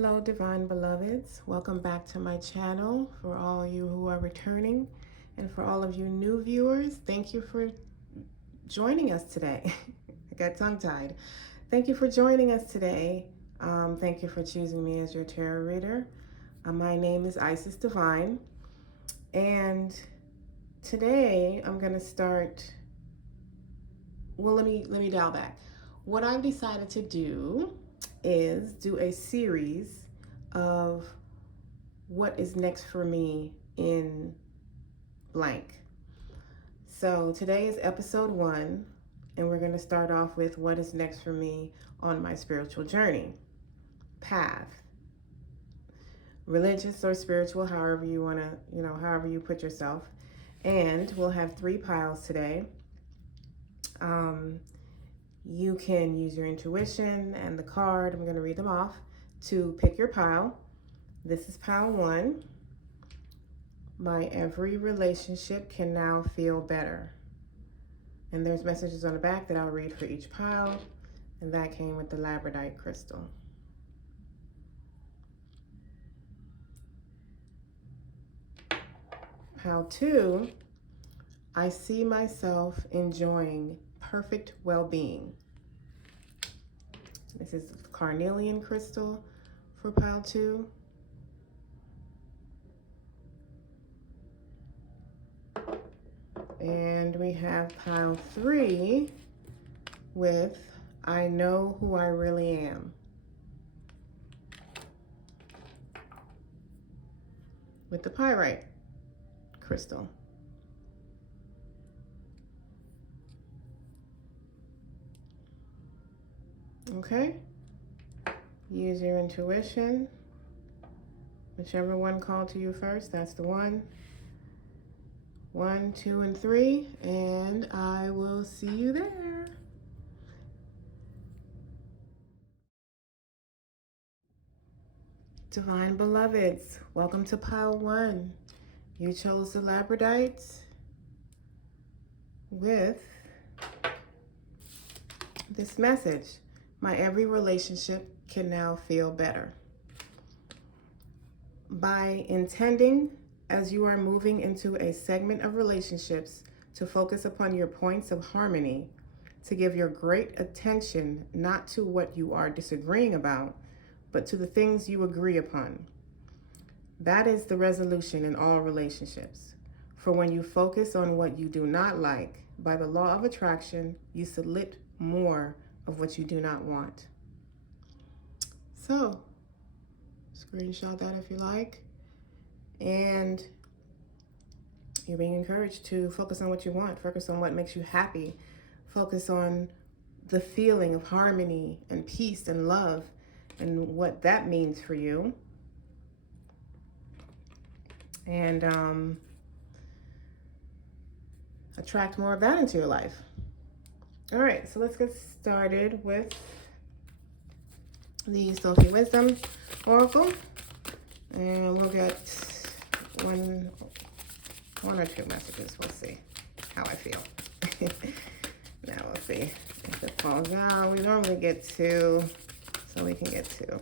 Hello, divine beloveds. Welcome back to my channel. For all you who are returning and for all of you new viewers, thank you for joining us today. I got tongue-tied. Thank you for joining us today. Thank you for choosing me as your tarot reader. My name is Isis Divine, and today I'm going to start. Well, let me dial back. What I've decided to do is do a series of what is next for me in blank. So today is episode 1, and we're going to start off with what is next for me on my spiritual journey. Path. Religious or spiritual, however you want to, however you put yourself. And we'll have 3 piles today. You can use your intuition and the card, I'm going to read them off, to pick your pile. This is pile 1. My every relationship can now feel better. And there's messages on the back that I'll read for each pile. And that came with the labradorite crystal. Pile 2, I see myself enjoying perfect well-being. This is carnelian crystal for pile 2. And we have pile 3 with I know who I really am. With the pyrite crystal. Okay, use your intuition. Whichever one called to you first, that's the one. 1, 2, and 3, and I will see you there. Divine beloveds, welcome to pile 1. You chose the labradites with this message. My every relationship can now feel better. By intending, as you are moving into a segment of relationships, to focus upon your points of harmony, to give your great attention not to what you are disagreeing about, but to the things you agree upon. That is the resolution in all relationships. For when you focus on what you do not like, by the law of attraction, you solicit more of what you do not want. So, screenshot that if you like. And you're being encouraged to focus on what you want, focus on what makes you happy, focus on the feeling of harmony and peace and love and what that means for you. And attract more of that into your life. All right, so let's get started with the Sufi Wisdom Oracle. And we'll get one or 2 messages. We'll see how I feel. Now we'll see if it falls out. We normally get 2, so we can get 2.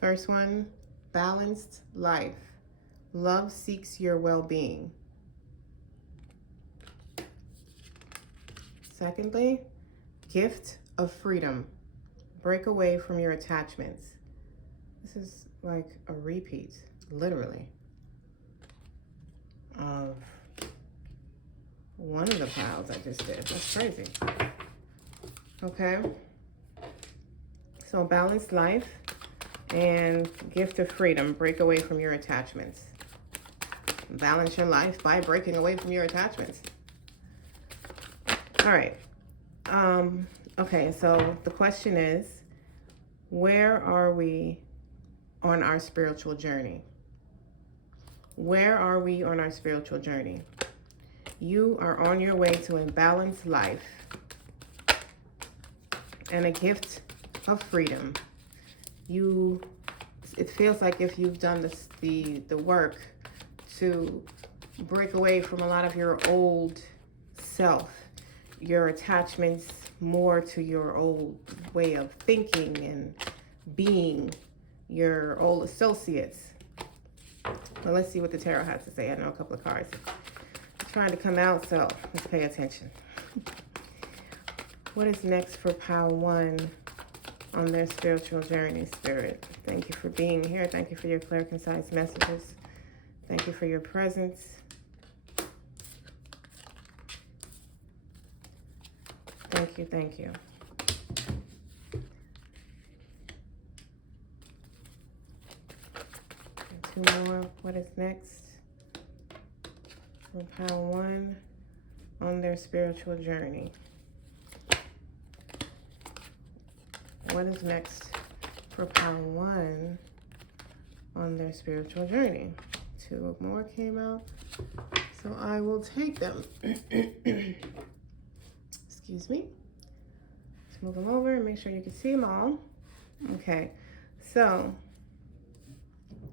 First one, balanced life. Love seeks your well-being. Secondly, gift of freedom. Break away from your attachments. This is like a repeat, literally, of one of the piles I just did. That's crazy. Okay. So balanced life and gift of freedom. Break away from your attachments. Balance your life by breaking away from your attachments. All right. Okay, so the question is, where are we on our spiritual journey? Where are we on our spiritual journey? You are on your way to a balanced life and a gift of freedom. It feels like if you've done the work to break away from a lot of your old self, your attachments more to your old way of thinking and being, your old associates. Well, let's see what the tarot has to say. I know a couple of cards are trying to come out, so let's pay attention. What is next for Pile 1 on their spiritual journey, Spirit? Thank you for being here. Thank you for your clear, concise messages. Thank you for your presence. Thank you, thank you. And 2 more. What is next for Pile 1 on their spiritual journey? What is next for Pile 1 on their spiritual journey? 2 more came out, so I will take them. Excuse me. Let's move them over and make sure you can see them all. Okay, so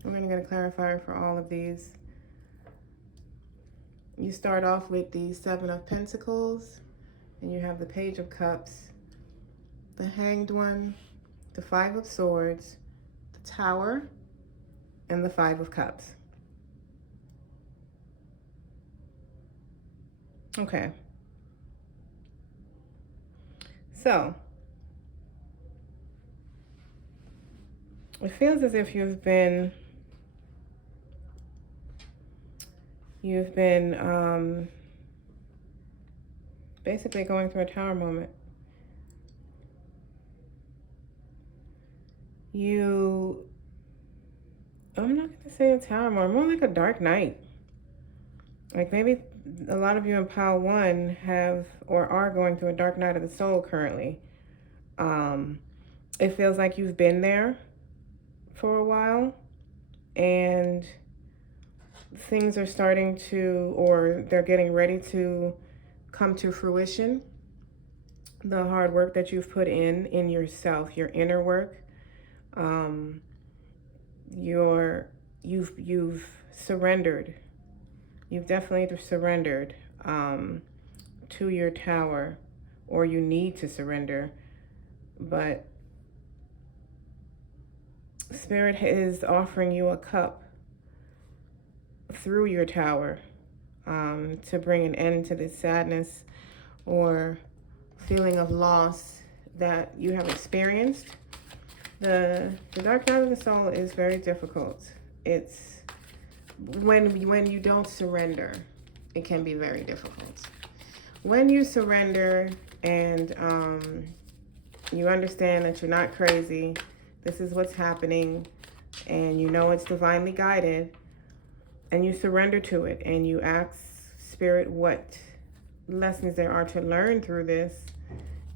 we're going to get a clarifier for all of these. You start off with the 7 of Pentacles, and you have the Page of Cups, the Hanged One, the 5 of Swords, the Tower, and the 5 of Cups. Okay. So, it feels as if you've been basically going through a tower moment. I'm not going to say a tower moment, more like a dark night. Like maybe a lot of you in Pile 1 have or are going through a dark night of the soul currently. It feels like you've been there for a while and things are starting to, or they're getting ready to come to fruition. The hard work that you've put in yourself, your inner work, you've surrendered. You've definitely surrendered to your tower, or you need to surrender. But Spirit is offering you a cup through your tower to bring an end to this sadness or feeling of loss that you have experienced. The dark night of the soul is very difficult. It's when you don't surrender, it can be very difficult. When you surrender and you understand that you're not crazy, this is what's happening, and you know it's divinely guided, and you surrender to it, and you ask Spirit what lessons there are to learn through this,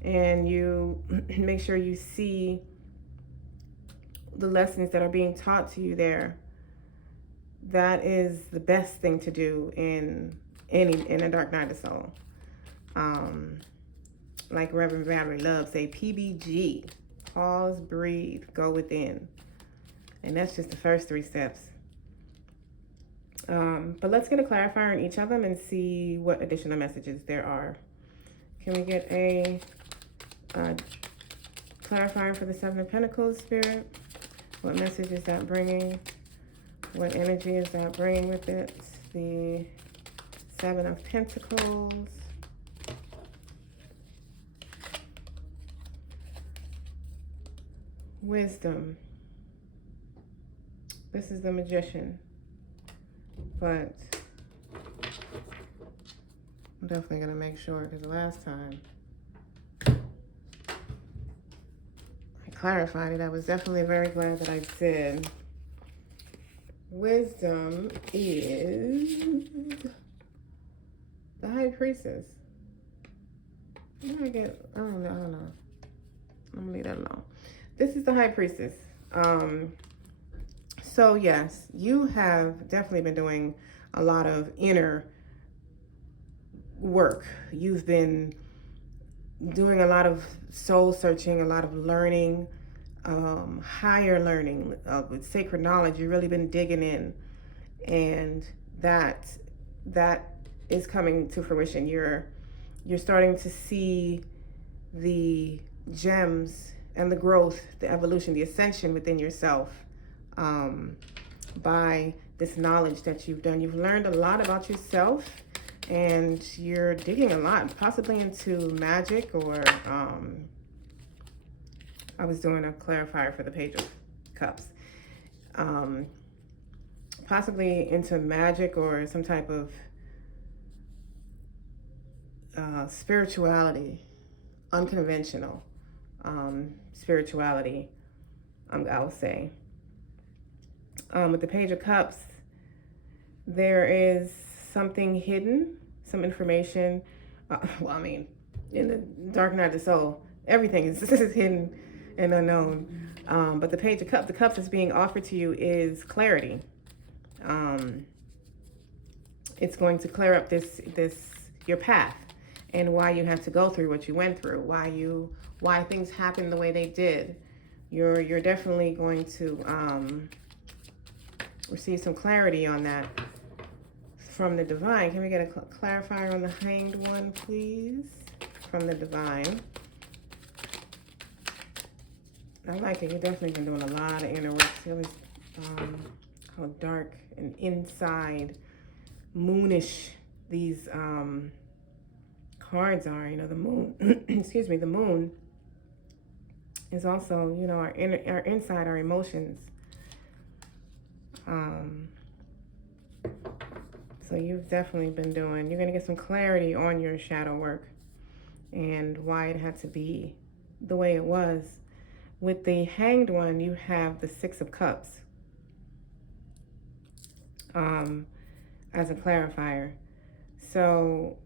and you make sure you see the lessons that are being taught to you there. That is the best thing to do in a dark night of soul. Like Reverend Valerie Love say, PBG, pause, breathe, go within. And that's just the first 3 steps. But let's get a clarifier on each of them and see what additional messages there are. Can we get a clarifier for the 7 of Pentacles, Spirit? What message is that bringing? What energy is that bringing with it? The 7 of Pentacles. Wisdom. This is the Magician. But I'm definitely going to make sure, because the last time I clarified it, I was definitely very glad that I did. Wisdom is the High Priestess. What did I get? I don't know. I'm going to leave that alone. This is the High Priestess. So yes, you have definitely been doing a lot of inner work. You've been doing a lot of soul searching, a lot of learning, higher learning with sacred knowledge. You've really been digging in, and that is coming to fruition. You're you're starting to see the gems and the growth, the evolution, the ascension within yourself by this knowledge that you've done. You've learned a lot about yourself, and you're digging a lot, possibly into magic, or I was doing a clarifier for the Page of Cups. Possibly into magic or some type of spirituality, unconventional spirituality, I'll say. With the Page of Cups, there is something hidden, some information. Well, I mean, in the dark night of the soul, everything is hidden and unknown. But the Page of Cups, the cups that's being offered to you is clarity. It's going to clear up your path and why you have to go through what you went through, why things happened the way they did. You're definitely going to receive some clarity on that from the divine. Can we get a clarifier on the Hanged one, please? From the divine. I like it. You've definitely been doing a lot of inner work. See all this, how dark and inside, moonish these cards are. You know, the moon. Excuse me. The moon is also, you know, our inside, our emotions. So you've definitely been doing. You're gonna get some clarity on your shadow work and why it had to be the way it was. With the Hanged one, you have the Six of Cups as a clarifier. So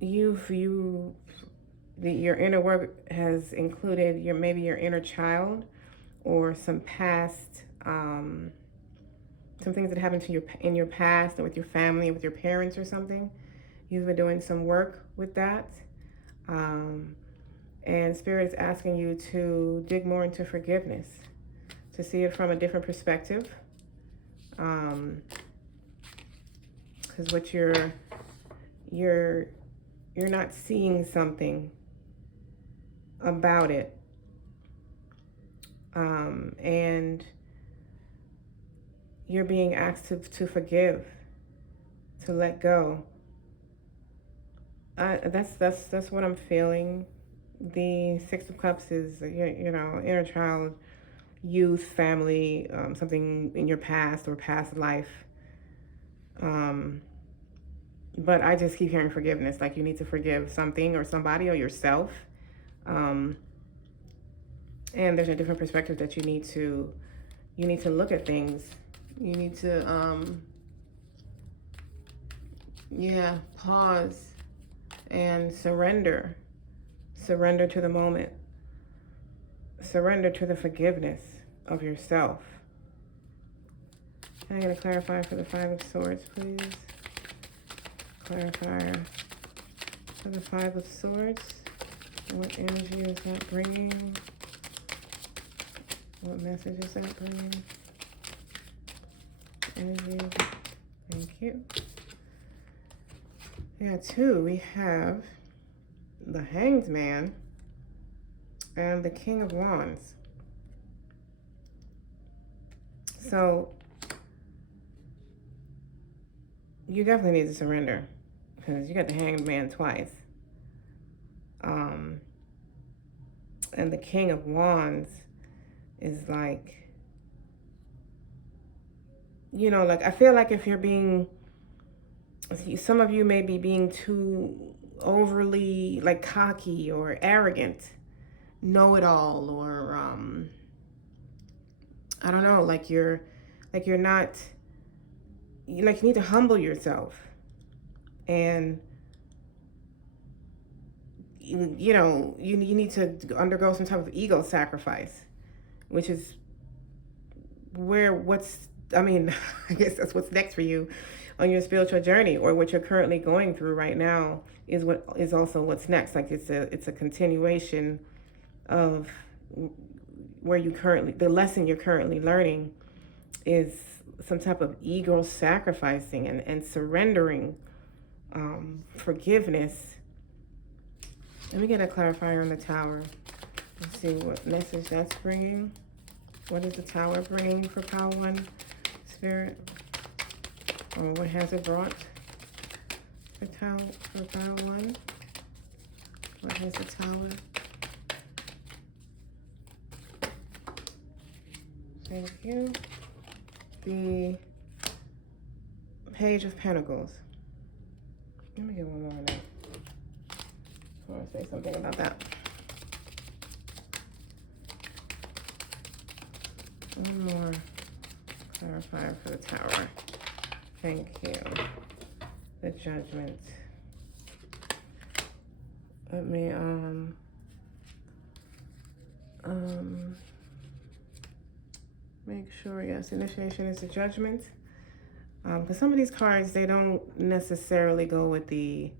your inner work has included maybe your inner child, or some past, some things that happened to in your past, or with your family, with your parents or something. You've been doing some work with that. And Spirit is asking you to dig more into forgiveness, to see it from a different perspective. Because what you're not seeing something about it. And you're being asked to forgive, to let go. That's what I'm feeling. The Six of Cups is, you know, inner child, youth, family, something in your past or past life. But I just keep hearing forgiveness, like you need to forgive something or somebody or yourself. And there's a different perspective that you need to look at things. You need to, pause and surrender. Surrender to the moment. Surrender to the forgiveness of yourself. Can I get a clarifier for the Five of Swords, please? Clarifier for the Five of Swords. What energy is that bringing? What message is that bringing? Energy. Thank you. Yeah, two. We have the Hanged Man and the King of Wands. So you definitely need to surrender, because you got the Hanged Man twice. And the King of Wands is like, you know, like I feel like if you're being, some of you may be being too overly like cocky or arrogant, know-it-all, or I don't know, like you're not, like you need to humble yourself, and you know, you need to undergo some type of ego sacrifice, which is I guess that's what's next for you on your spiritual journey, or what you're currently going through right now is also what's next. Like it's a continuation of where the lesson you're currently learning is some type of ego sacrificing and surrendering forgiveness. Let me get a clarifier on the Tower. Let's see what message that's bringing. What is the Tower bringing for Pile 1 Spirit? Or what has it brought for Pile 1? What has the Tower? Thank you. The Page of Pentacles. Let me get one more on that. I want to say something about that. One more clarifier for the Tower. Thank you. The Judgment. Let me make sure, yes, initiation is the Judgment. Because some of these cards, they don't necessarily go with the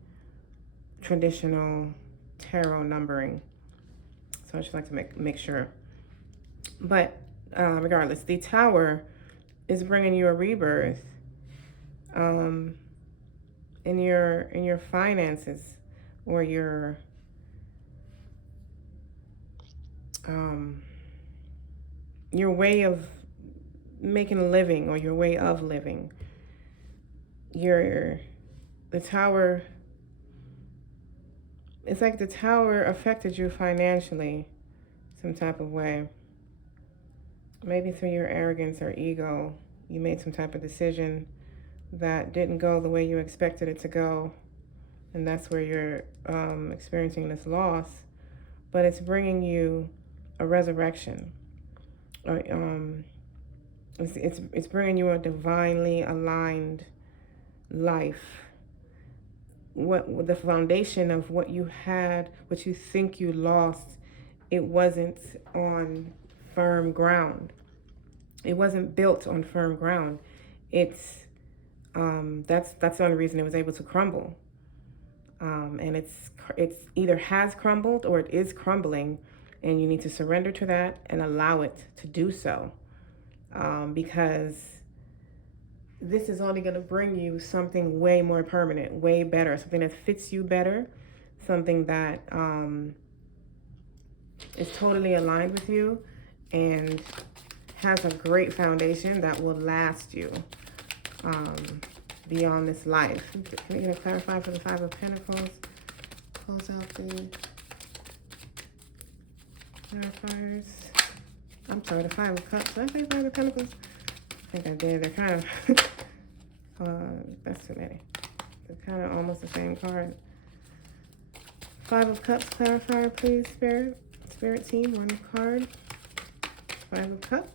traditional tarot numbering. So I just like to make sure. But regardless, the Tower is bringing you a rebirth in your finances, or your way of making a living, or your way of living. The Tower, it's like the Tower affected you financially some type of way. Maybe through your arrogance or ego, you made some type of decision that didn't go the way you expected it to go. And that's where you're experiencing this loss. But it's bringing you a resurrection. It's bringing you a divinely aligned life. What the foundation of what you had, what you think you lost, it wasn't on firm ground. It wasn't built on firm ground. It's that's the only reason it was able to crumble. And it's either has crumbled or it is crumbling, and you need to surrender to that and allow it to do so, because this is only going to bring you something way more permanent, way better, something that fits you better, something that is totally aligned with you and has a great foundation that will last you beyond this life. Can you clarify for the Five of Pentacles? Close out the clarifiers. I'm sorry, the Five of Cups. Did I say Five of Pentacles? I think I did. They're kind of, that's too many. They're kind of almost the same card. Five of Cups clarifier, please, Spirit. Spirit team, one card. Five of Cups.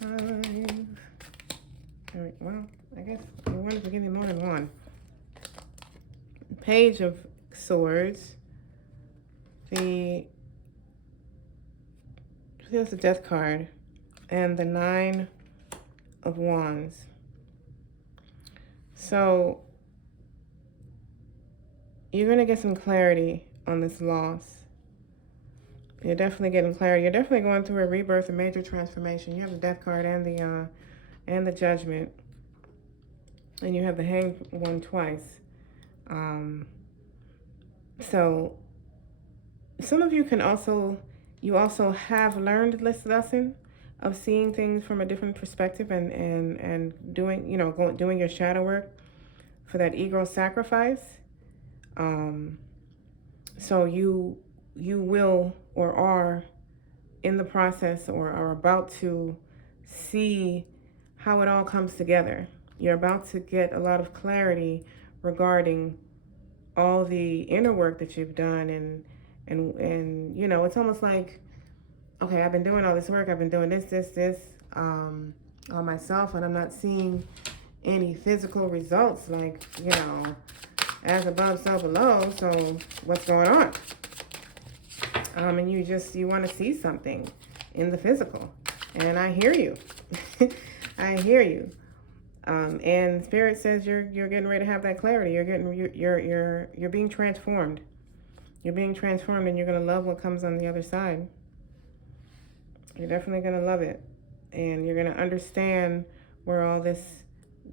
Five. All right, well, I guess you wanted to give me more than one. Page of Swords. Here's the Death card. And the Nine of Wands. So you're going to get some clarity on this loss. You're definitely getting clarity. You're definitely going through a rebirth, a major transformation. You have the Death card and the Judgment. And you have the Hanged One twice. So some of you you also have learned this lesson of seeing things from a different perspective and doing, doing your shadow work for that ego sacrifice. So you will or are in the process or are about to see how it all comes together. You're about to get a lot of clarity regarding all the inner work that you've done, and it's almost like, okay, I've been doing all this work, I've been doing this on myself, and I'm not seeing any physical results, like, as above, so below, so what's going on? And you want to see something in the physical, and I hear you. I hear you. And Spirit says you're getting ready to have that clarity. You're being transformed. You're being transformed, and you're gonna love what comes on the other side. You're definitely gonna love it, and you're gonna understand where all this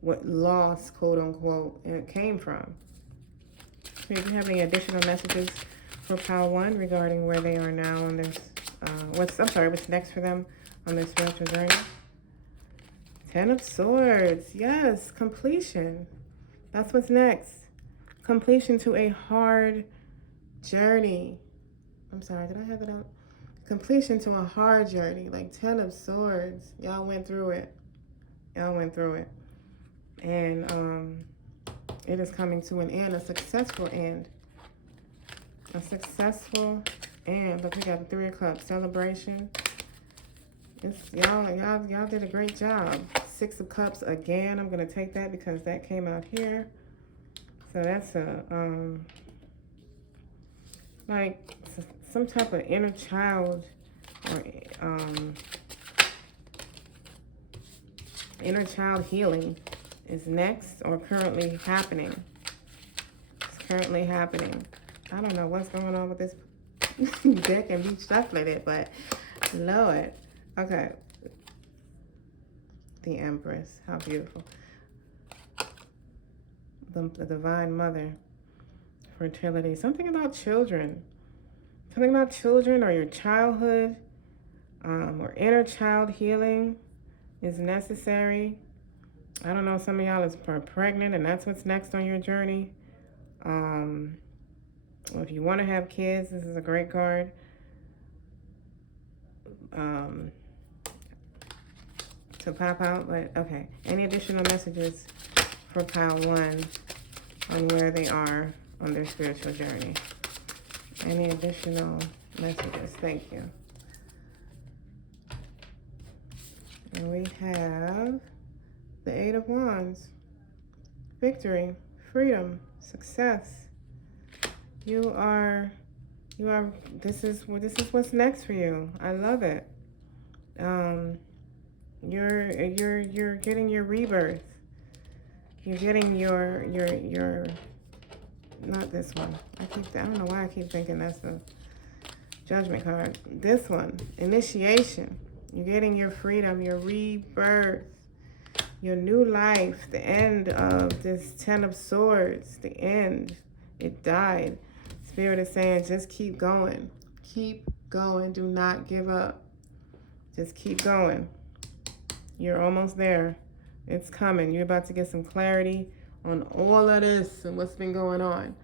what loss, quote unquote, it came from. So if you have any additional messages for pile 1 regarding where they are now on this, what's next for them on their spiritual journey? 10 of Swords. Yes, completion. That's what's next. Completion to a hard journey. I'm sorry, did I have it out? Completion to a hard journey, like 10 of Swords. Y'all went through it. Y'all went through it. And it is coming to an end, a successful end. A successful end. Look, we got the 3 of Cups. Celebration. Y'all did a great job. 6 of Cups again. I'm gonna take that because that came out here. So that's a like some type of inner child or inner child healing is next or currently happening. It's currently happening. I don't know what's going on with this deck and be shuffling it, but Lord. Okay. The Empress. How beautiful. The Divine Mother. Fertility. Something about children. Something about children or your childhood or inner child healing is necessary. I don't know, some of y'all are pregnant and that's what's next on your journey. Well, if you want to have kids, this is a great card. To pop out, but okay. Any additional messages for pile 1 on where they are on their spiritual journey? Any additional messages? Thank you. And we have the 8 of Wands. Victory, freedom, success. This is what's next for you. I love it. You're getting your rebirth. You're getting your not this one. I don't know why I keep thinking that's the Judgment card. This one, initiation. You're getting your freedom, your rebirth, your new life, the end of this 10 of Swords, the end. It died. Spirit is saying, just keep going. Keep going. Do not give up. Just keep going. You're almost there. It's coming. You're about to get some clarity on all of this and what's been going on.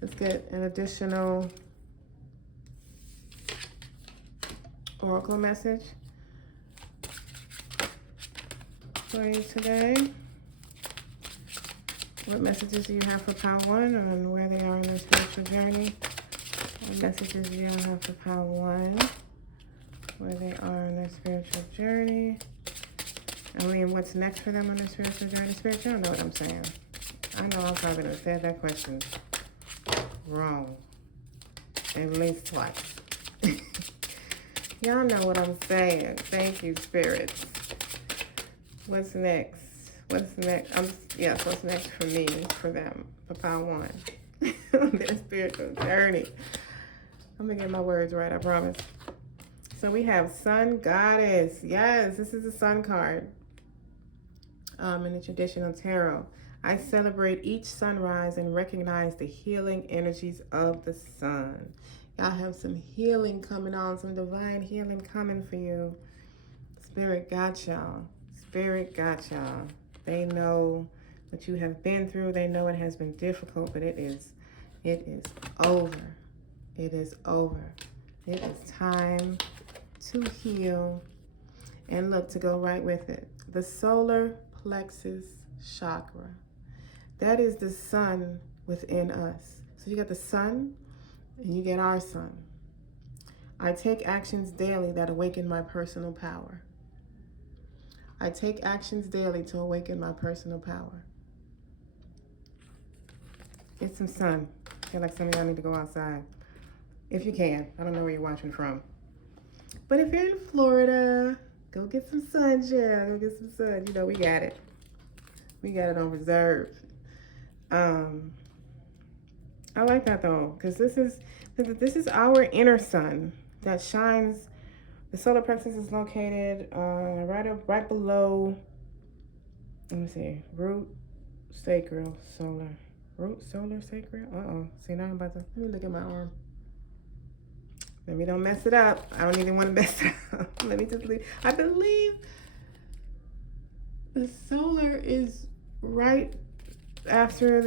Let's get an additional oracle message for you today. What messages do you have for pile 1 on where they are in their spiritual journey? What messages do you have for pile 1 where they are in their spiritual journey? I mean, what's next for them on their spiritual journey? Spirit, y'all know what I'm saying. I know I'm probably going to say that question wrong at least twice. Y'all know what I'm saying. Thank you, spirits. What's next? What's next? What's next for me, for them, for pile 1 on their spiritual journey? I'm going to get my words right, I promise. So we have Sun Goddess. Yes, this is a Sun card in the traditional tarot. I celebrate each sunrise and recognize the healing energies of the sun. Y'all have some healing coming on, some divine healing coming for you. Spirit got y'all. Spirit got y'all. They know what you have been through. They know it has been difficult, but it is over. It is over. It is time to heal. And look, to go right with it, the solar plexus chakra. That is the sun within us. So you got the sun and you get our sun. I take actions daily that awaken my personal power. I take actions daily to awaken my personal power. Get some sun. I feel like some of y'all need to go outside. If you can. I don't know where you're watching from. But if you're in Florida, go get some sun, child. Go get some sun. You know, we got it. We got it on reserve. I like that though, because this is our inner sun that shines. The solar plexus is located right below Let me see. Root, sacral, solar. Root, solar, sacral. See, now I'm about to. Let me look at my arm. Let me don't mess it up. I don't even want to mess it up. Let me just leave. I believe the solar is right after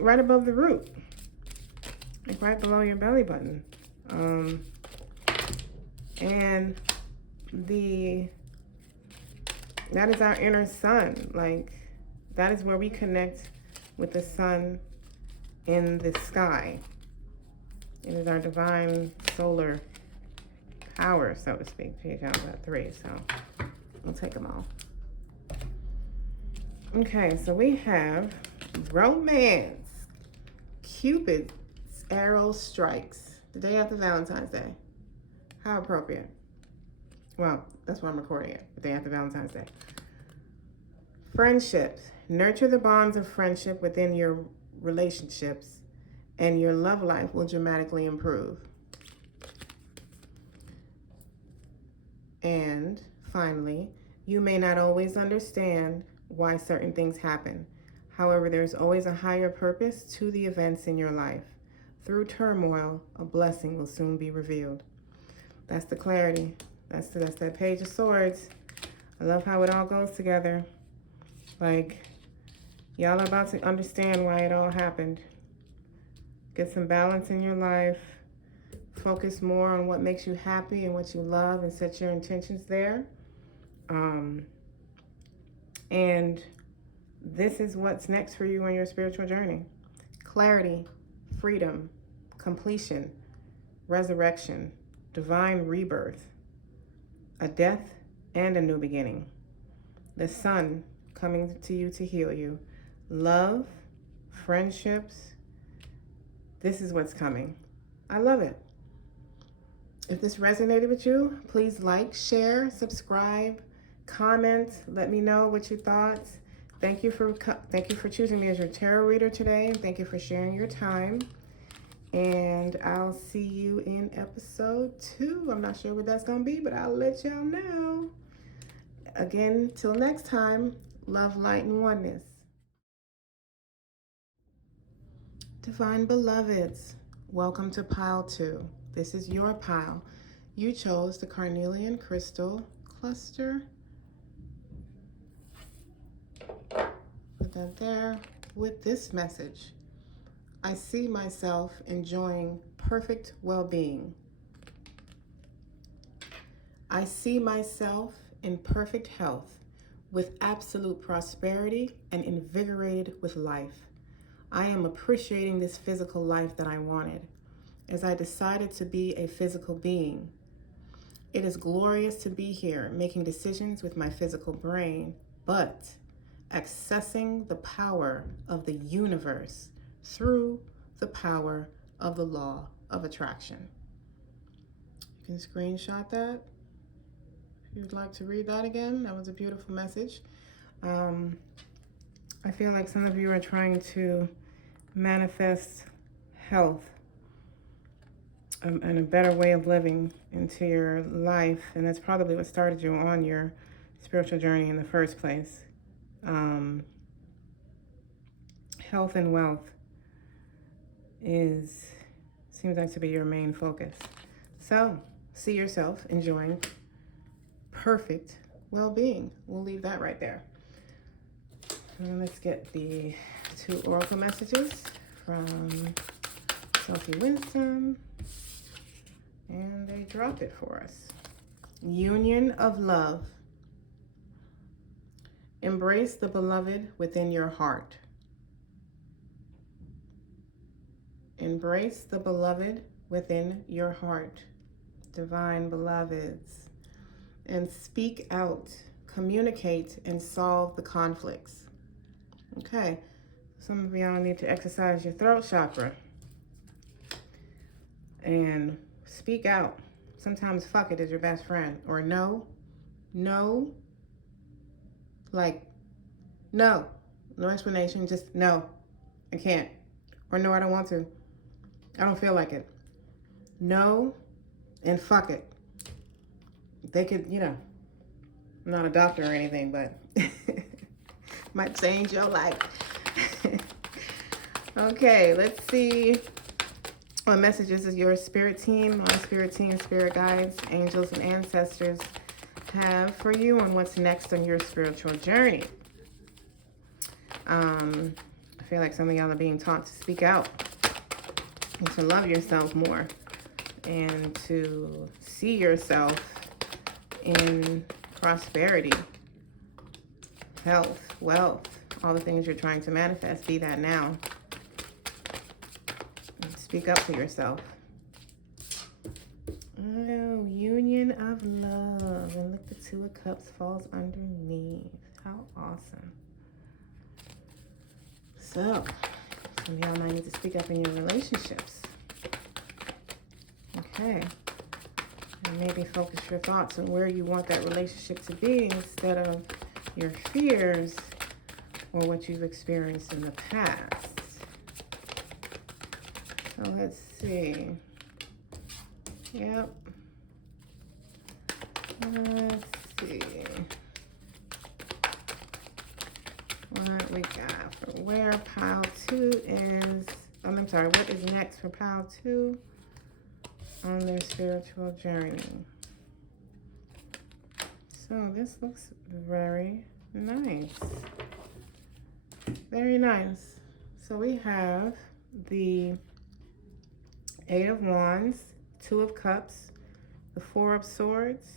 right above the root. Like right below your belly button. And that is our inner sun. Like, that is where we connect with the sun in the sky. It is our divine solar power, so to speak. Page out about 3, so we'll take them all. Okay, so we have romance. Cupid's arrow strikes the day after Valentine's Day. How appropriate. Well, that's why I'm recording it, the day after Valentine's Day. Friendships. Nurture the bonds of friendship within your relationships, and your love life will dramatically improve. And finally, you may not always understand why certain things happen. However, there's always a higher purpose to the events in your life. Through turmoil, a blessing will soon be revealed. That's the clarity. That's that Page of Swords. I love how it all goes together. Like, y'all are about to understand why it all happened. Get some balance in your life. Focus more on what makes you happy and what you love, and set your intentions there. And this is what's next for you on your spiritual journey. Clarity, freedom, completion, resurrection, divine rebirth, a death and a new beginning. The sun coming to you to heal you. Love, friendships. This is what's coming. I love it. If this resonated with you, please like, share, subscribe, comment. Let me know what you thought. Thank you for choosing me as your tarot reader today. Thank you for sharing your time. And I'll see you in episode 2. I'm not sure what that's going to be, but I'll let y'all know. Again, till next time, love, light, and oneness. Divine beloveds, welcome to pile 2. This is your pile. You chose the carnelian crystal cluster. Put that there with this message. I see myself enjoying perfect well-being. I see myself in perfect health, with absolute prosperity and invigorated with life. I am appreciating this physical life that I wanted, as I decided to be a physical being. It is glorious to be here, making decisions with my physical brain, but accessing the power of the universe through the power of the law of attraction. You can screenshot that if you'd like to read that again. That was a beautiful message. I feel like some of you are trying to manifest health and a better way of living into your life, and that's probably what started you on your spiritual journey in the first place. Health and wealth seems like to be your main focus. So see yourself enjoying perfect well-being. We'll leave that right there. And let's get the 2 oracle messages from Sufi Wisdom. And they dropped it for us. Union of love. Embrace the beloved within your heart. Embrace the beloved within your heart. Divine beloveds. And speak out, communicate, and solve the conflicts. Okay, some of y'all need to exercise your throat chakra and speak out. Sometimes fuck it is your best friend. Or no, like no explanation, just no, I can't. Or no, I don't want to. I don't feel like it. No, and fuck it. They could, I'm not a doctor or anything, but Might change your life. Okay, let's see what messages is your spirit team, spirit guides, angels, and ancestors have for you on what's next on your spiritual journey. I feel like some of y'all are being taught to speak out and to love yourself more and to see yourself in prosperity, health, wealth, all the things you're trying to manifest. Be that now. And speak up for yourself. Oh, union of love. And look, the Two of Cups falls underneath. How awesome. So, some of y'all might need to speak up in your relationships. Okay. And maybe focus your thoughts on where you want that relationship to be instead of your fears or what you've experienced in the past. So let's see. Yep. Let's see what we got for where pile 2 is. I'm sorry, what is next for pile 2 on their spiritual journey? So this looks very nice. Very nice. So we have the 8 of Wands, 2 of Cups, the 4 of Swords,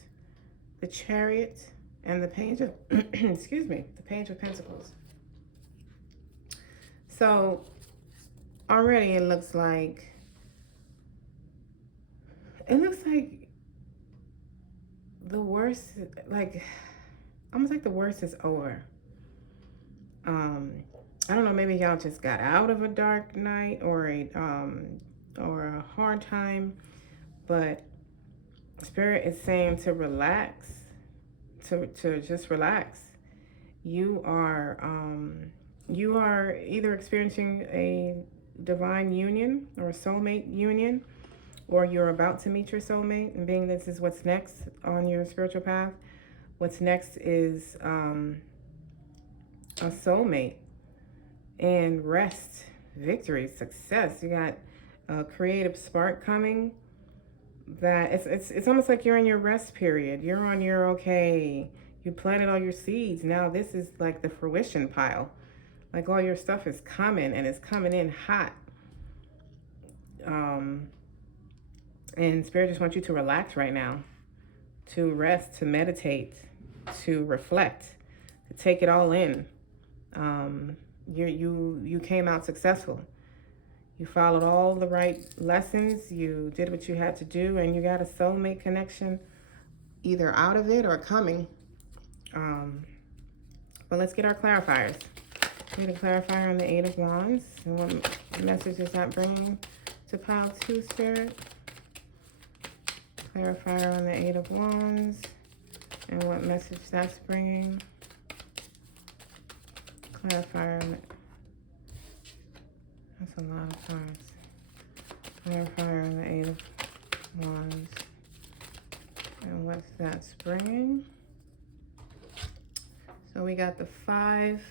the Chariot, and the Page of, excuse me, the Page of Pentacles. So already it looks like the worst, like almost like the worst is over. I don't know, maybe y'all just got out of a dark night or a hard time, but Spirit is saying to relax, to just relax. You are either experiencing a divine union or a soulmate union, or you're about to meet your soulmate, and being this is what's next on your spiritual path. What's next is a soulmate and rest, victory, success. You got a creative spark coming. That it's almost like you're in your rest period. You're on your okay. You planted all your seeds. Now this is like the fruition pile. Like all your stuff is coming, and it's coming in hot. And Spirit just wants you to relax right now, to rest, to meditate, to reflect, to take it all in. You came out successful. You followed all the right lessons. You did what you had to do, and you got a soulmate connection, either out of it or coming. But let's get our clarifiers. We need a clarifier on the 8 of Wands, and what message is that bringing to pile 2, Spirit? Clarifier on the 8 of Wands, and what message that's bringing. Clarifier on the... That's a lot of cards. Clarifier on the 8 of Wands, and what that's bringing. So we got the 5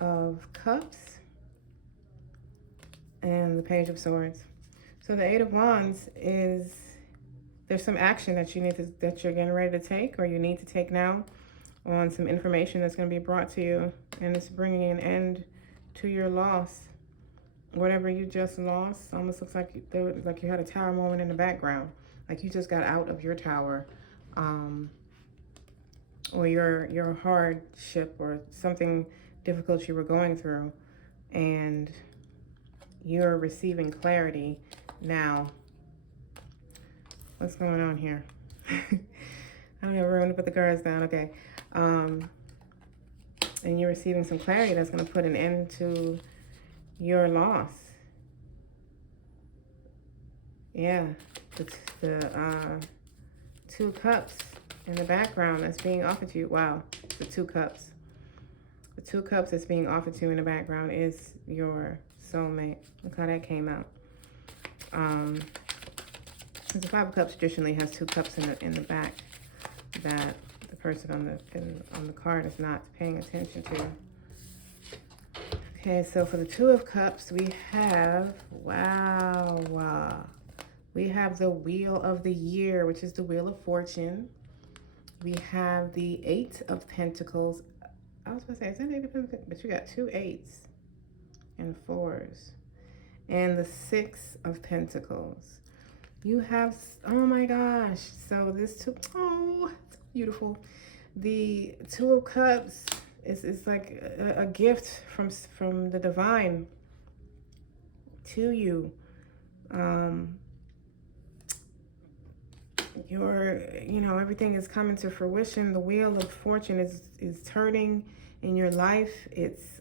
of Cups and the Page of Swords. So the 8 of Wands is, there's some action that that you're getting ready to take, or you need to take now, on some information that's going to be brought to you, and it's bringing an end to your loss. Whatever you just lost, almost looks like you had a tower moment in the background, like you just got out of your tower, or your hardship or something difficult you were going through, and you're receiving clarity now. What's going on here? I don't have room to put the cards down. Okay. And you're receiving some clarity that's going to put an end to your loss. Yeah. The 2 cups in the background that's being offered to you. Wow. The 2 cups. The 2 cups that's being offered to you in the background is your soulmate. Look how that came out. The 5 of Cups traditionally has 2 cups in the back that the person on the card is not paying attention to. Okay, so for the Two of Cups, we have, wow. We have the Wheel of the Year, which is the Wheel of Fortune. We have the Eight of Pentacles. I was going to say, is that Eight of Pentacles? But you got two eights and fours. And the Six of Pentacles. You have, oh my gosh. So this two, oh, it's beautiful. The Two of Cups is like a gift from the divine to you. Everything is coming to fruition. The Wheel of Fortune is turning in your life. It's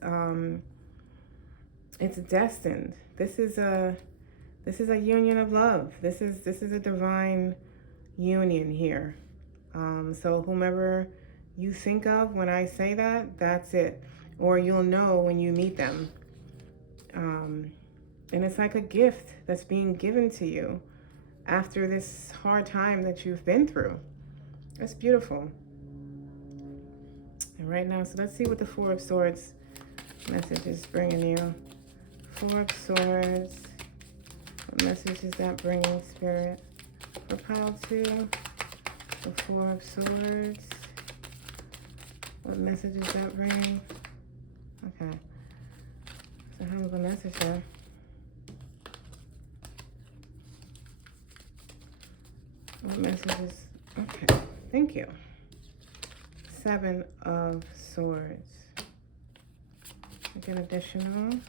destined. This is a union of love. This is a divine union here. So whomever you think of when I say that, that's it. Or you'll know when you meet them. And it's like a gift that's being given to you after this hard time that you've been through. It's beautiful. And right now, so let's see what the Four of Swords message is bringing you. Four of Swords. What message is that bringing, Spirit? For pile 2. The Four of Swords. What message is that bringing? Okay. So how's the message here? What messages? Okay, thank you. Seven of Swords. Again, additional.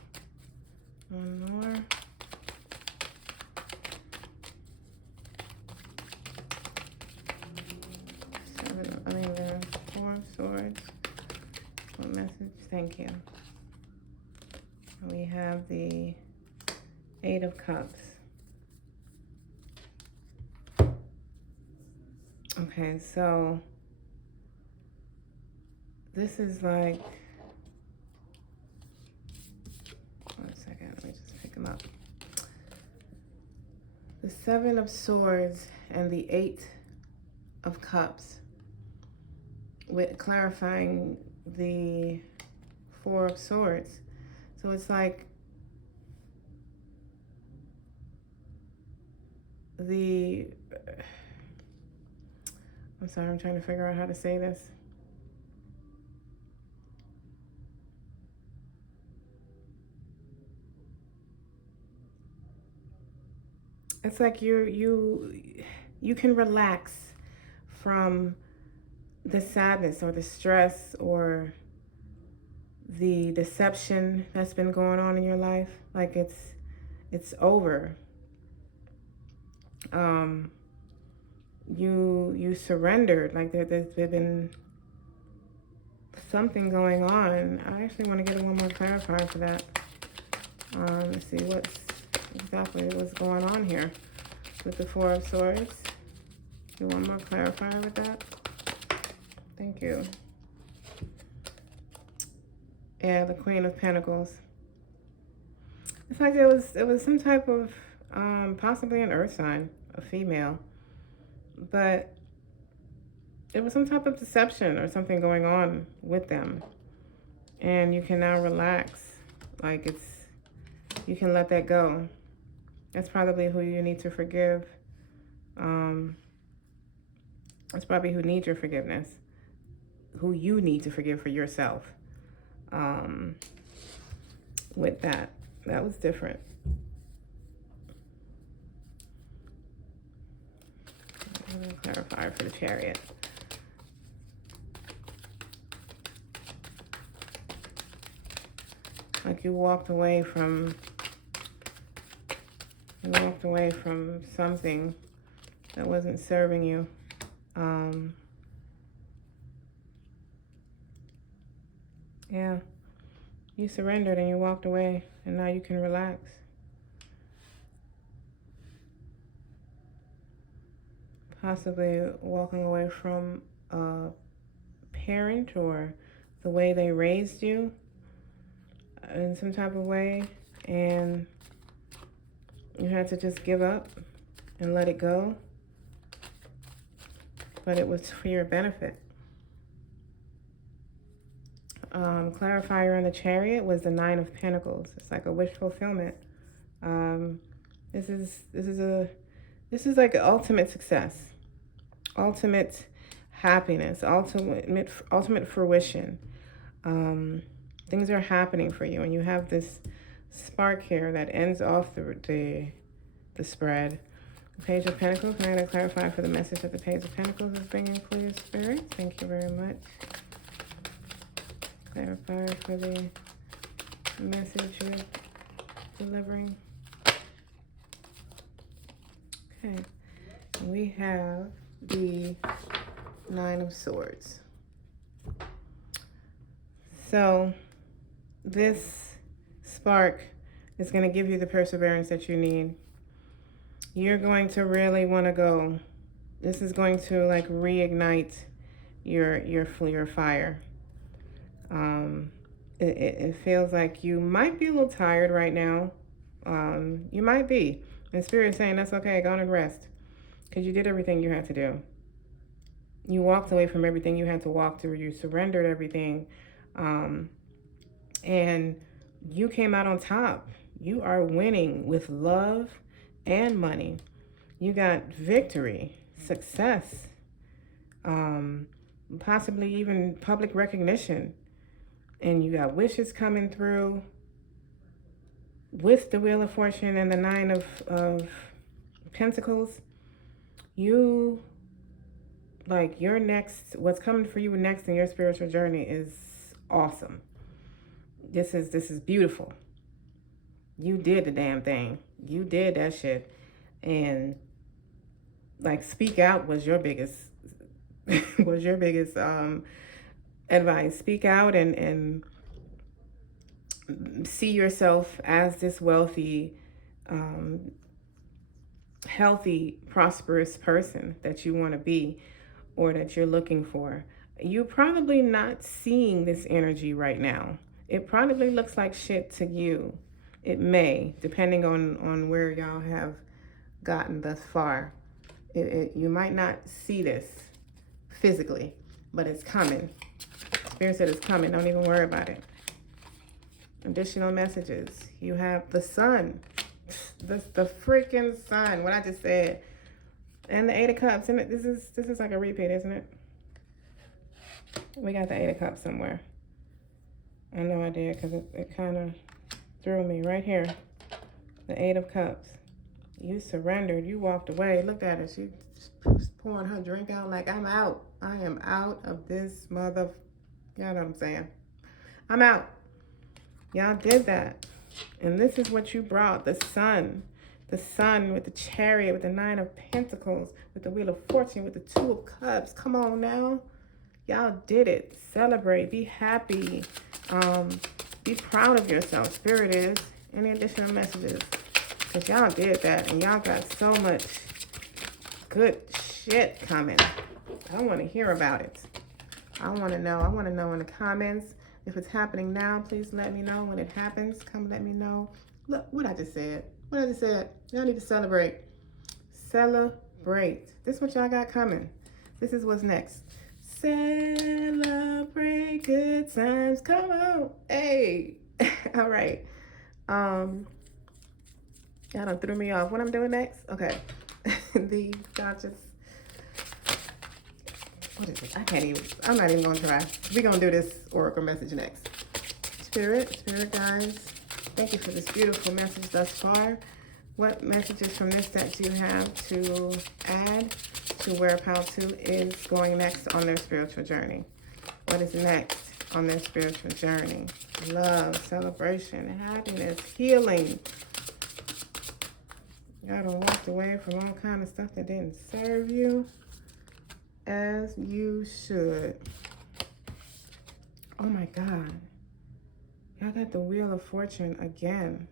One more. Four of Swords. What message? Thank you. We have the Eight of Cups. Okay, so this is like, one second, let me just pick them up. The Seven of Swords and the Eight of Cups, with clarifying the Four of Swords. So it's like I'm sorry, I'm trying to figure out how to say this. It's like you can relax from the sadness or the stress or the deception that's been going on in your life. Like it's over. You surrendered. Like there's been something going on. I actually want to get one more clarifier for that. Let's see what's going on here with the Four of Swords. Do one more clarifier with that. Thank you. Yeah, the Queen of Pentacles. It's like it was some type of possibly an earth sign, a female, but it was some type of deception or something going on with them, and you can now relax. Like you can let that go. That's probably who you need to forgive. That's probably who needs your forgiveness, who you need to forgive for yourself. With that was different. I'm going to clarify for the Chariot. Like you walked away from something that wasn't serving you. Yeah, you surrendered and you walked away, and now you can relax. Possibly walking away from a parent or the way they raised you in some type of way, and you had to just give up and let it go, but it was for your benefit. clarifier on the Chariot was the Nine of Pentacles. It's like a wish fulfillment. This is like ultimate success, ultimate happiness, ultimate fruition. Things are happening for you, and you have this spark here that ends off the spread. The Page of Pentacles. I'm going to clarify for the message that the Page of Pentacles is bringing for your spirit. Thank you very much. Clarify for the message you're delivering. Okay. We have the Nine of Swords. So this spark is going to give you the perseverance that you need. You're going to really want to go. This is going to like reignite your fire. It feels like you might be a little tired right now. You might be. And Spirit's saying that's okay. Go on and rest, because you did everything you had to do. You walked away from everything you had to walk through. You surrendered everything, and you came out on top. You are winning with love and money. You got victory, success, possibly even public recognition. And you got wishes coming through with the Wheel of Fortune and the Nine of Pentacles. You, like, your next, what's coming for you next in your spiritual journey is awesome. This is beautiful. You did the damn thing. You did that shit. And like, speak out was your biggest advice. Speak out and see yourself as this wealthy, healthy, prosperous person that you want to be, or that you're looking for. You're probably not seeing this energy right now. It probably looks like shit to you. It may, depending on where y'all have gotten thus far. You might not see this physically, but it's coming. Spirit said it's coming. Don't even worry about it. Additional messages. You have the sun. The freaking sun. What I just said. And the Eight of Cups. And this is like a repeat, isn't it? We got the Eight of Cups somewhere. I know I did, because it kind of threw me right here. The Eight of Cups. You surrendered. You walked away. Look at her. She's pouring her drink out like, I'm out. I am out of this mother. You know what I'm saying? I'm out. Y'all did that. And this is what you brought. The sun. The sun with the Chariot, with the Nine of Pentacles, with the Wheel of Fortune, with the Two of Cups. Come on now. Y'all did it. Celebrate. Be happy. Be proud of yourself. Spirit is. Any additional messages? Because y'all did that, and y'all got so much good shit coming. I want to hear about it. I want to know. I want to know in the comments. If it's happening now, please let me know. When it happens, come let me know. Look, what I just said. What I just said. Y'all need to celebrate. Celebrate. This is what y'all got coming. This is what's next. Celebrate good times. Come on. Hey. All right. Y'all done threw me off. What I'm doing next? Okay. What is it? I'm not even gonna try. We're gonna do this oracle message next. Spirit guys, thank you for this beautiful message thus far. What messages from this that you have to add to where Pal2 is going next on their spiritual journey? What is next on their spiritual journey? Love, celebration, happiness, healing. Y'all done walked away from all kind of stuff that didn't serve you, as you should. Oh my God. Y'all got the Wheel of Fortune again.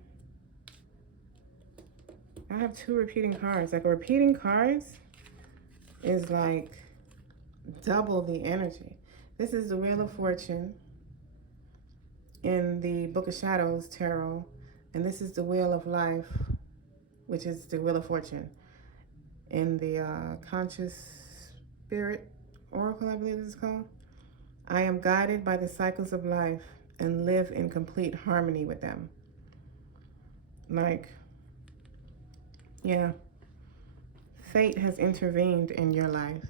I have two repeating cards. Like, repeating cards is like double the energy. This is the Wheel of Fortune in the Book of Shadows Tarot. And this is the Wheel of Life, which is the Wheel of Fortune in the Conscious Spirit Oracle, I believe it's called. I am guided by the cycles of life and live in complete harmony with them. Like, yeah, fate has intervened in your life.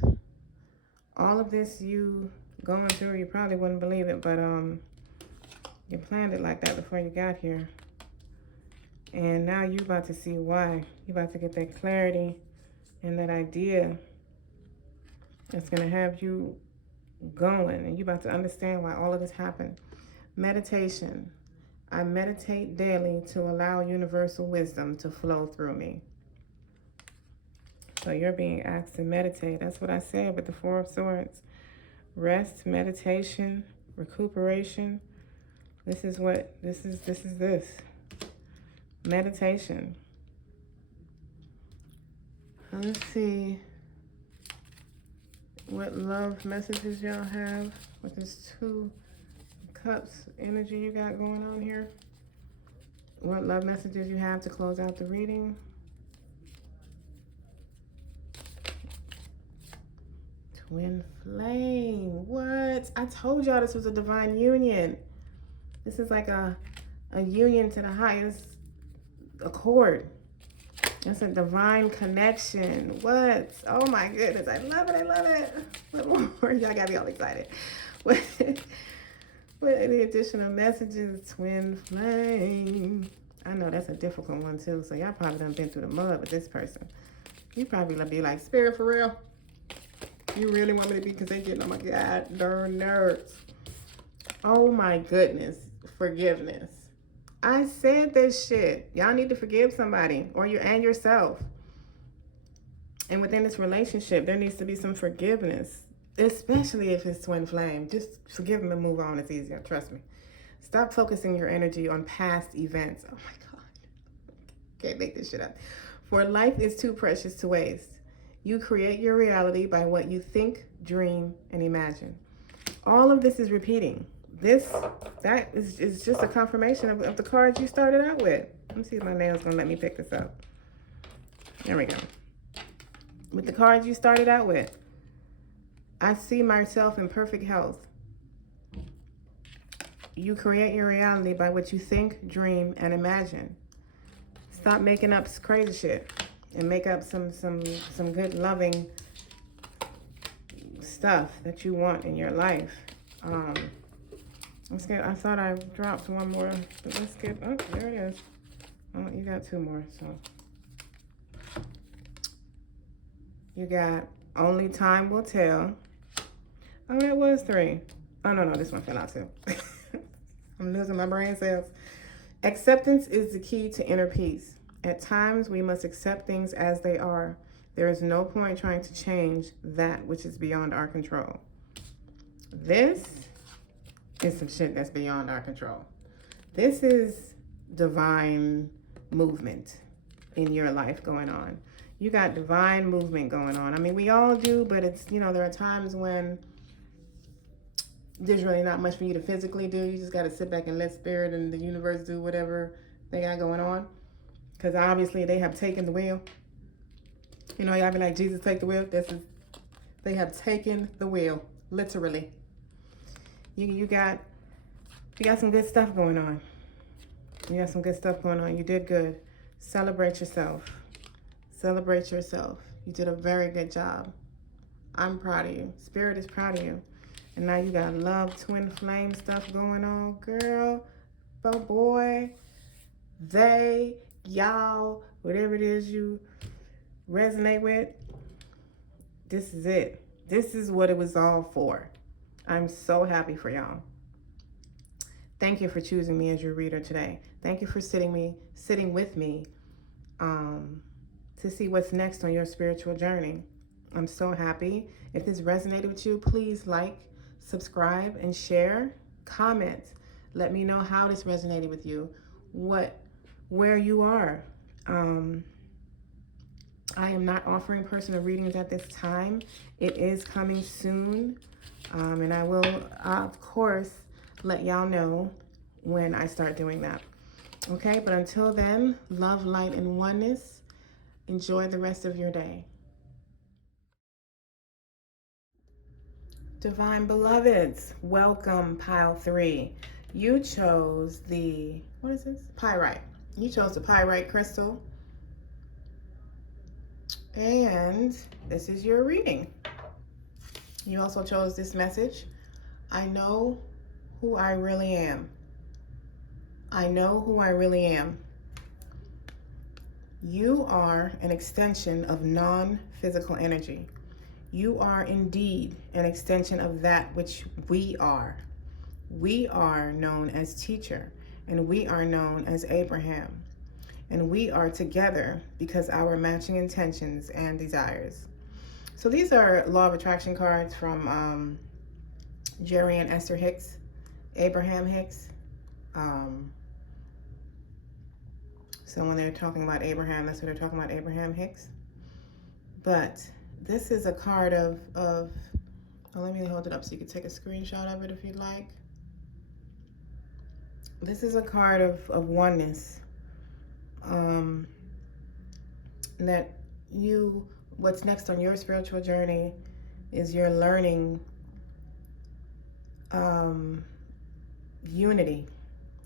All of this you going through, you probably wouldn't believe it, but you planned it like that before you got here. And now you're about to see why. You're about to get that clarity and that idea that's going to have you going. And you're about to understand why all of this happened. Meditation. I meditate daily to allow universal wisdom to flow through me. So you're being asked to meditate. That's what I said with the Four of Swords. Rest, meditation, recuperation. This is this. Meditation. Let's see what love messages y'all have with this 2 cups energy you got going on here. What love messages you have to close out the reading. Twin flame. What? I told y'all this was a divine union. This is like a union to the highest accord. That's a divine connection. What? Oh my goodness. I love it. I love it. What more? Y'all got me all excited. With any additional messages, twin flame. I know that's a difficult one too. So y'all probably done been through the mud with this person. You probably be like, Spirit, for real? You really want me to be, because they getting on my god darn nerves. Oh my goodness. Forgiveness. I said this shit. Y'all need to forgive somebody, or you and yourself. And within this relationship, there needs to be some forgiveness, especially if it's twin flame. Just forgive them and move on. It's easier. Trust me. Stop focusing your energy on past events. Oh my God. Can't make this shit up. For life is too precious to waste. You create your reality by what you think, dream, and imagine. All of this is repeating. That is just a confirmation of the cards you started out with. Let me see if my nail's gonna let me pick this up. There we go. With the cards you started out with, I see myself in perfect health. You create your reality by what you think, dream, and imagine. Stop making up crazy shit and make up some good, loving stuff that you want in your life. Let's get, I thought I dropped one more, but let's get, oh, there it is. Oh, you got 2 more, so. You got only time will tell. Oh, that was 3. Oh, no, this one fell out too. I'm losing my brain cells. Acceptance is the key to inner peace. At times, we must accept things as they are. There is no point trying to change that which is beyond our control. This is some shit that's beyond our control. This is divine movement in your life going on. You got divine movement going on. I mean, we all do, but it's, there are times when there's really not much for you to physically do. You just got to sit back and let spirit and the universe do whatever they got going on. Because obviously they have taken the wheel. Y'all be like, Jesus, take the wheel. They have taken the wheel, literally. You got some good stuff going on. You got some good stuff going on. You did good. Celebrate yourself. Celebrate yourself. You did a very good job. I'm proud of you. Spirit is proud of you. And now you got love, twin flame stuff going on. Girl, oh boy, they, y'all, whatever it is you resonate with, this is it. This is what it was all for. I'm so happy for y'all. Thank you for choosing me as your reader today. Thank you for sitting with me to see what's next on your spiritual journey. I'm so happy. If this resonated with you, please like, subscribe, and share. Comment. Let me know how this resonated with you, where you are. I am not offering personal readings at this time. It is coming soon. And I will, of course, let y'all know when I start doing that. Okay, but until then, love, light, and oneness. Enjoy the rest of your day. Divine beloveds, welcome, pile 3. You chose the, what is this? Pyrite. You chose the pyrite crystal. And this is your reading. You also chose this message. I know who I really am. I know who I really am. You are an extension of non-physical energy. You are indeed an extension of that which we are. We are known as teacher, and we are known as Abraham. And we are together because our matching intentions and desires. So these are Law of Attraction cards from Jerry and Esther Hicks, Abraham Hicks. So when they're talking about Abraham, that's what they're talking about, Abraham Hicks. But this is a card of oh, let me hold it up so you can take a screenshot of it if you'd like. This is a card of oneness. That what's next on your spiritual journey is you're learning unity.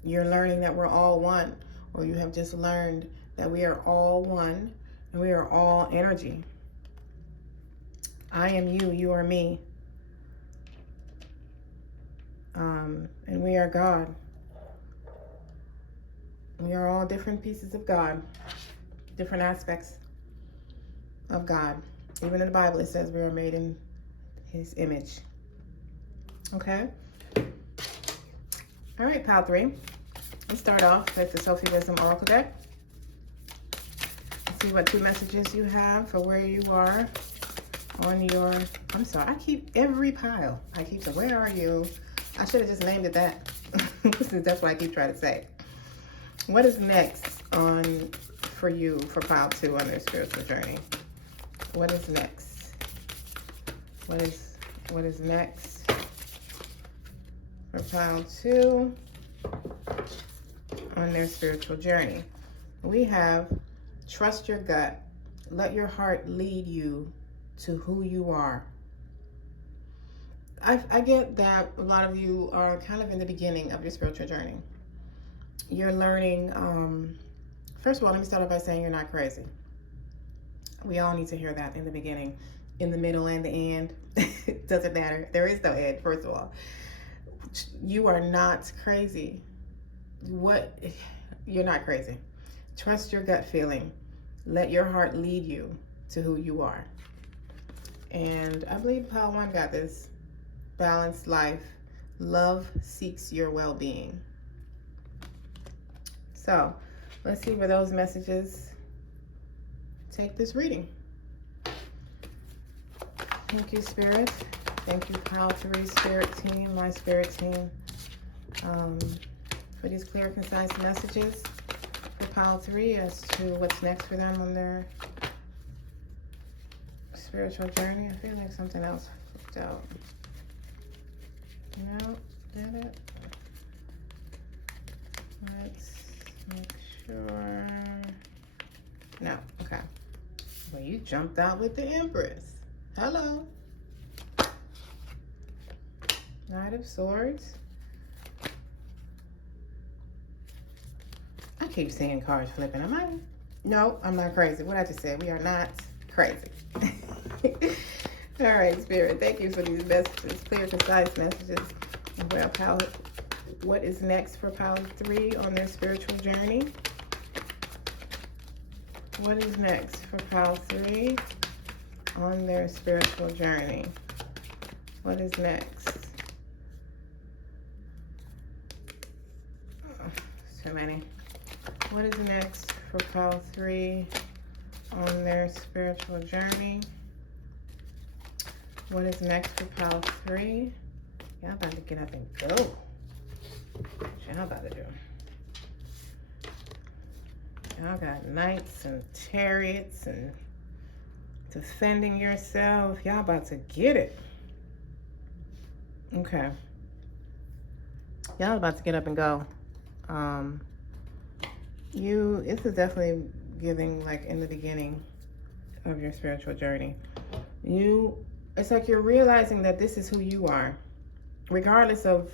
You're learning that we're all one, or you have just learned that we are all one and we are all energy. I am you, you are me. And we are God. We are all different pieces of God, different aspects of God. Even in the Bible, it says we are made in His image. Okay? All right, pile 3. Let's start off with the Sufi Wisdom Oracle deck. Let's see what 2 messages you have for where you are on your, I'm sorry, I keep every pile. I keep saying, where are you? I should have just named it that. That's what I keep trying to say. What is next for you for pile 2 on their spiritual journey? What is next? What is next for pile 2 on their spiritual journey? We have trust your gut. Let your heart lead you to who you are. I get that a lot of you are kind of in the beginning of your spiritual journey. You're learning, first of all, let me start off by saying you're not crazy. We all need to hear that in the beginning, in the middle, and the end. It doesn't matter. There is no end, first of all. You are not crazy. You're not crazy. Trust your gut feeling. Let your heart lead you to who you are. And I believe pile 1 got this. Balanced life. Love seeks your well-being. So let's see where those messages take this reading. Thank you, Spirit. Thank you, pile 3 Spirit team, my Spirit team, for these clear, concise messages for pile 3 as to what's next for them on their spiritual journey. I feel like something else flipped out. No, did it? Let's make sure. No, okay. Well, you jumped out with the Empress. Hello. Knight of Swords. I keep seeing cards flipping. Am I? No, I'm not crazy. What I just said, we are not crazy. All right, Spirit, thank you for these messages, clear, concise messages. Well, pile, what is next for pile 3 on their spiritual journey? What is next for pile 3 on their spiritual journey? What is next? Oh, too many. What is next for pile 3 on their spiritual journey? What is next for pile 3? Y'all about to get up and go. What y'all about to do? Y'all got knights and chariots and defending yourself. Y'all about to get it. Okay. Y'all about to get up and go. This is definitely giving like in the beginning of your spiritual journey. You it's like you're realizing that this is who you are, regardless of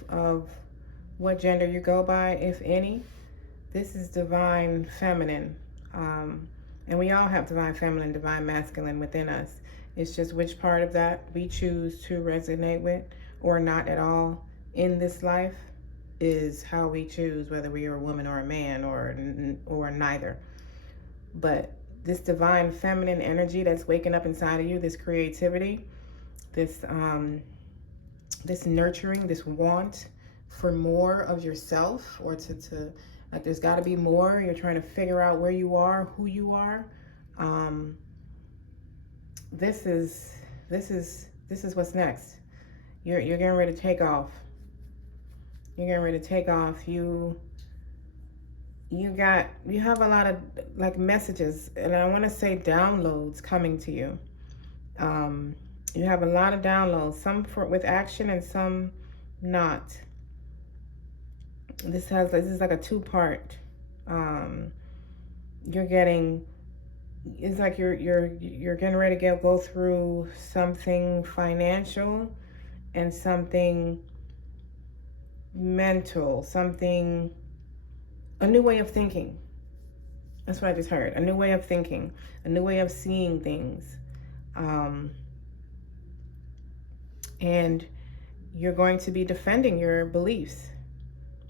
what gender you go by, if any. This is divine feminine. And we all have divine feminine, divine masculine within us. It's just which part of that we choose to resonate with or not at all in this life is how we choose whether we are a woman or a man or neither. But this divine feminine energy that's waking up inside of you, this creativity, this this nurturing, this want for more of yourself, or to like there's got to be more. You're trying to figure out where you are, who you are. This is what's next. You're getting ready to take off. You're getting ready to take off. You have a lot of like messages, and I want to say downloads coming to you. You have a lot of downloads, some with action and some not. This is like a two-part. You're getting, it's like you're getting ready to go through something financial and something mental, something, a new way of thinking. That's what I just heard. A new way of thinking, a new way of seeing things. And you're going to be defending your beliefs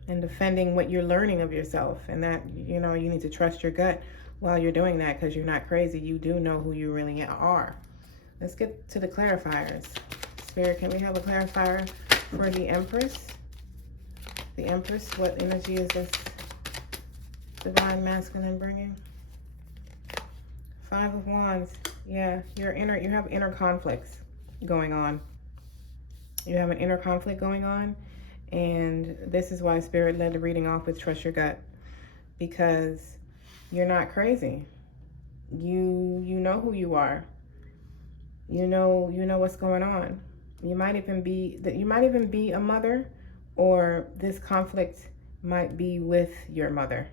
and defending what you're learning of yourself. And that, you need to trust your gut while you're doing that, because you're not crazy. You do know who you really are. Let's get to the clarifiers. Spirit, can we have a clarifier for the Empress? The Empress, what energy is this divine masculine bringing? Five of Wands. Yeah, you have inner conflicts going on. You have an inner conflict going on, and this is why Spirit led the reading off with trust your gut, because you're not crazy. You know who you are. You know what's going on. You might even be a mother, or this conflict might be with your mother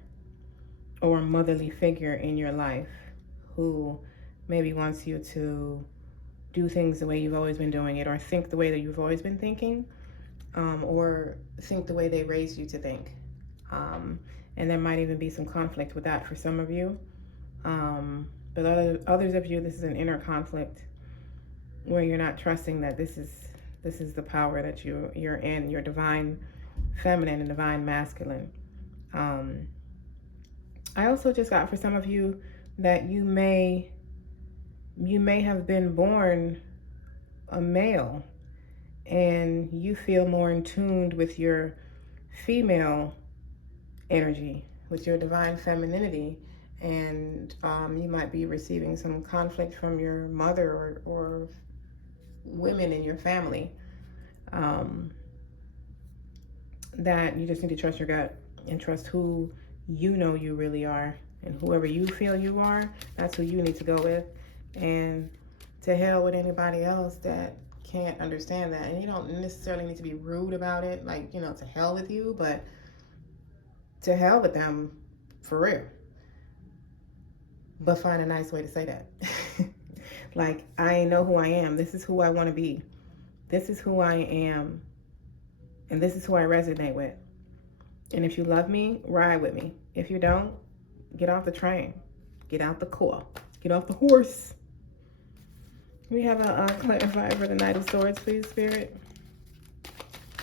or a motherly figure in your life who maybe wants you to do things the way you've always been doing it, or think the way that you've always been thinking, or think the way they raised you to think. And there might even be some conflict with that for some of you. But others of you, this is an inner conflict where you're not trusting that this is the power that you're in, your divine feminine and divine masculine. I also just got for some of you that you may have been born a male and you feel more in tune with your female energy, with your divine femininity, and you might be receiving some conflict from your mother or women in your family, that you just need to trust your gut and trust who you know you really are, and whoever you feel you are, that's who you need to go with. And to hell with anybody else that can't understand that. And you don't necessarily need to be rude about it, like, to hell with you, but to hell with them for real. But find a nice way to say that. Like, I know who I am. This is who I want to be. This is who I am. And this is who I resonate with. And if you love me, ride with me. If you don't, get off the train. Get out the car. Get off the horse. We have a clarifier for the Knight of Swords, please, Spirit.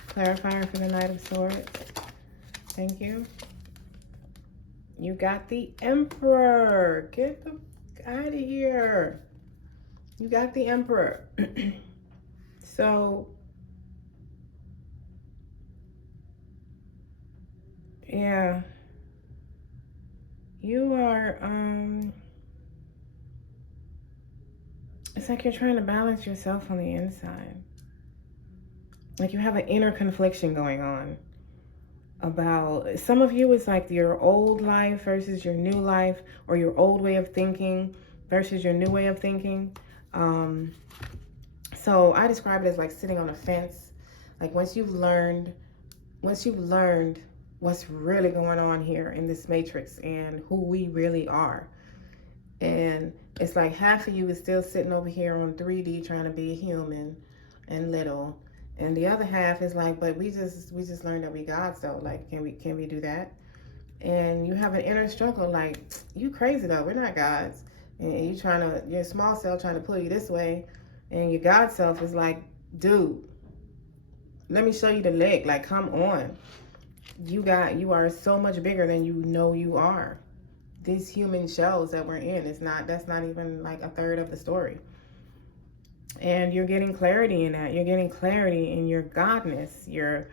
Clarifier for the Knight of Swords. Thank you. You got the Emperor. Get the out of here. You got the Emperor. So, yeah. You are, it's like you're trying to balance yourself on the inside. Like you have an inner confliction going on about, some of you, it's like your old life versus your new life, or your old way of thinking versus your new way of thinking. So I describe it as like sitting on a fence. Like once you've learned what's really going on here in this matrix and who we really are, And it's like half of you is still sitting over here on 3D trying to be human and little. And the other half is like, but we just learned that we God, so like can we do that? And you have an inner struggle like, you crazy though, we're not gods. And you trying to, your small self trying to pull you this way, and your God self is like, dude, let me show you the leg. Like, come on. You are so much bigger than you know you are. These human shells that we're in that's not even like a third of the story. And you're getting clarity in that. You're getting clarity in your godness, your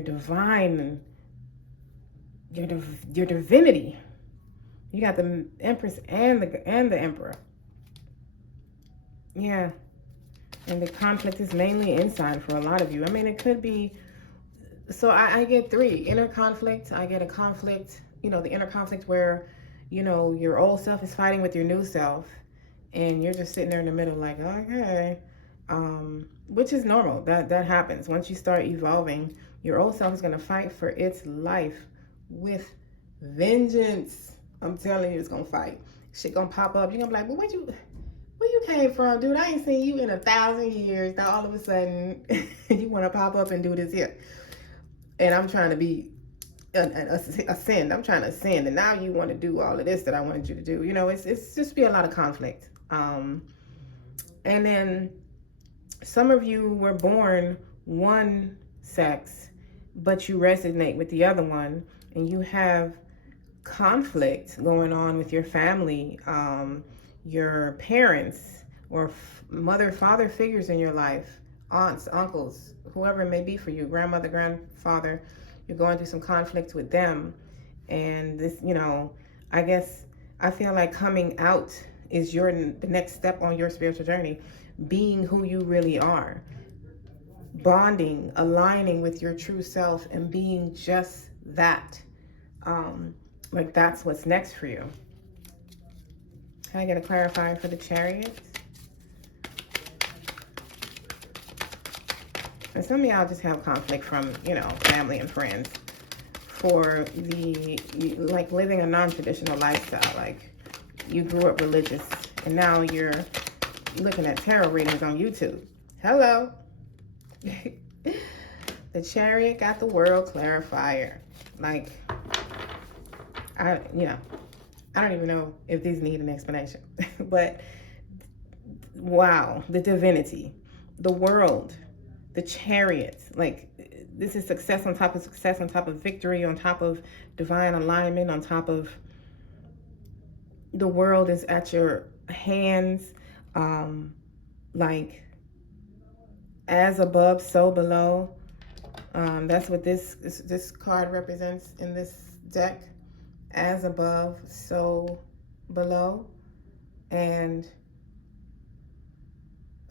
divine, your divinity. You got the Empress and the Emperor. Yeah. And the conflict is mainly inside for a lot of you. I mean, it could be, so I get three. Inner conflict. I get a conflict, the inner conflict where, your old self is fighting with your new self. And you're just sitting there in the middle like, okay. Which is normal. That happens. Once you start evolving, your old self is going to fight for its life with vengeance. I'm telling you, it's going to fight. Shit going to pop up. You're going to be like, well, where you came from, dude? I ain't seen you in 1,000 years. Now all of a sudden, you want to pop up and do this here. And I'm trying to be ascend. I'm trying to ascend. And now you want to do all of this that I wanted you to do. It's just be a lot of conflict. And then some of you were born one sex, but you resonate with the other one, and you have conflict going on with your family, your parents, or mother, father figures in your life, aunts, uncles, whoever it may be for you, grandmother, grandfather. You're going through some conflict with them. And this, I guess I feel like coming out is the next step on your spiritual journey. Being who you really are. Bonding, aligning with your true self, and being just that. Like that's what's next for you. Can I get a clarifier for the Chariot? And some of y'all just have conflict from, family and friends for like living a non-traditional lifestyle. Like you grew up religious and now you're looking at tarot readings on YouTube. Hello. The Chariot got the world clarifier. Like, I don't even know if these need an explanation. But wow, the divinity, the world, the Chariot, like this is success on top of success, on top of victory, on top of divine alignment, on top of the world is at your hands. Like as above, so below. That's what this card represents in this deck. As above, so below. And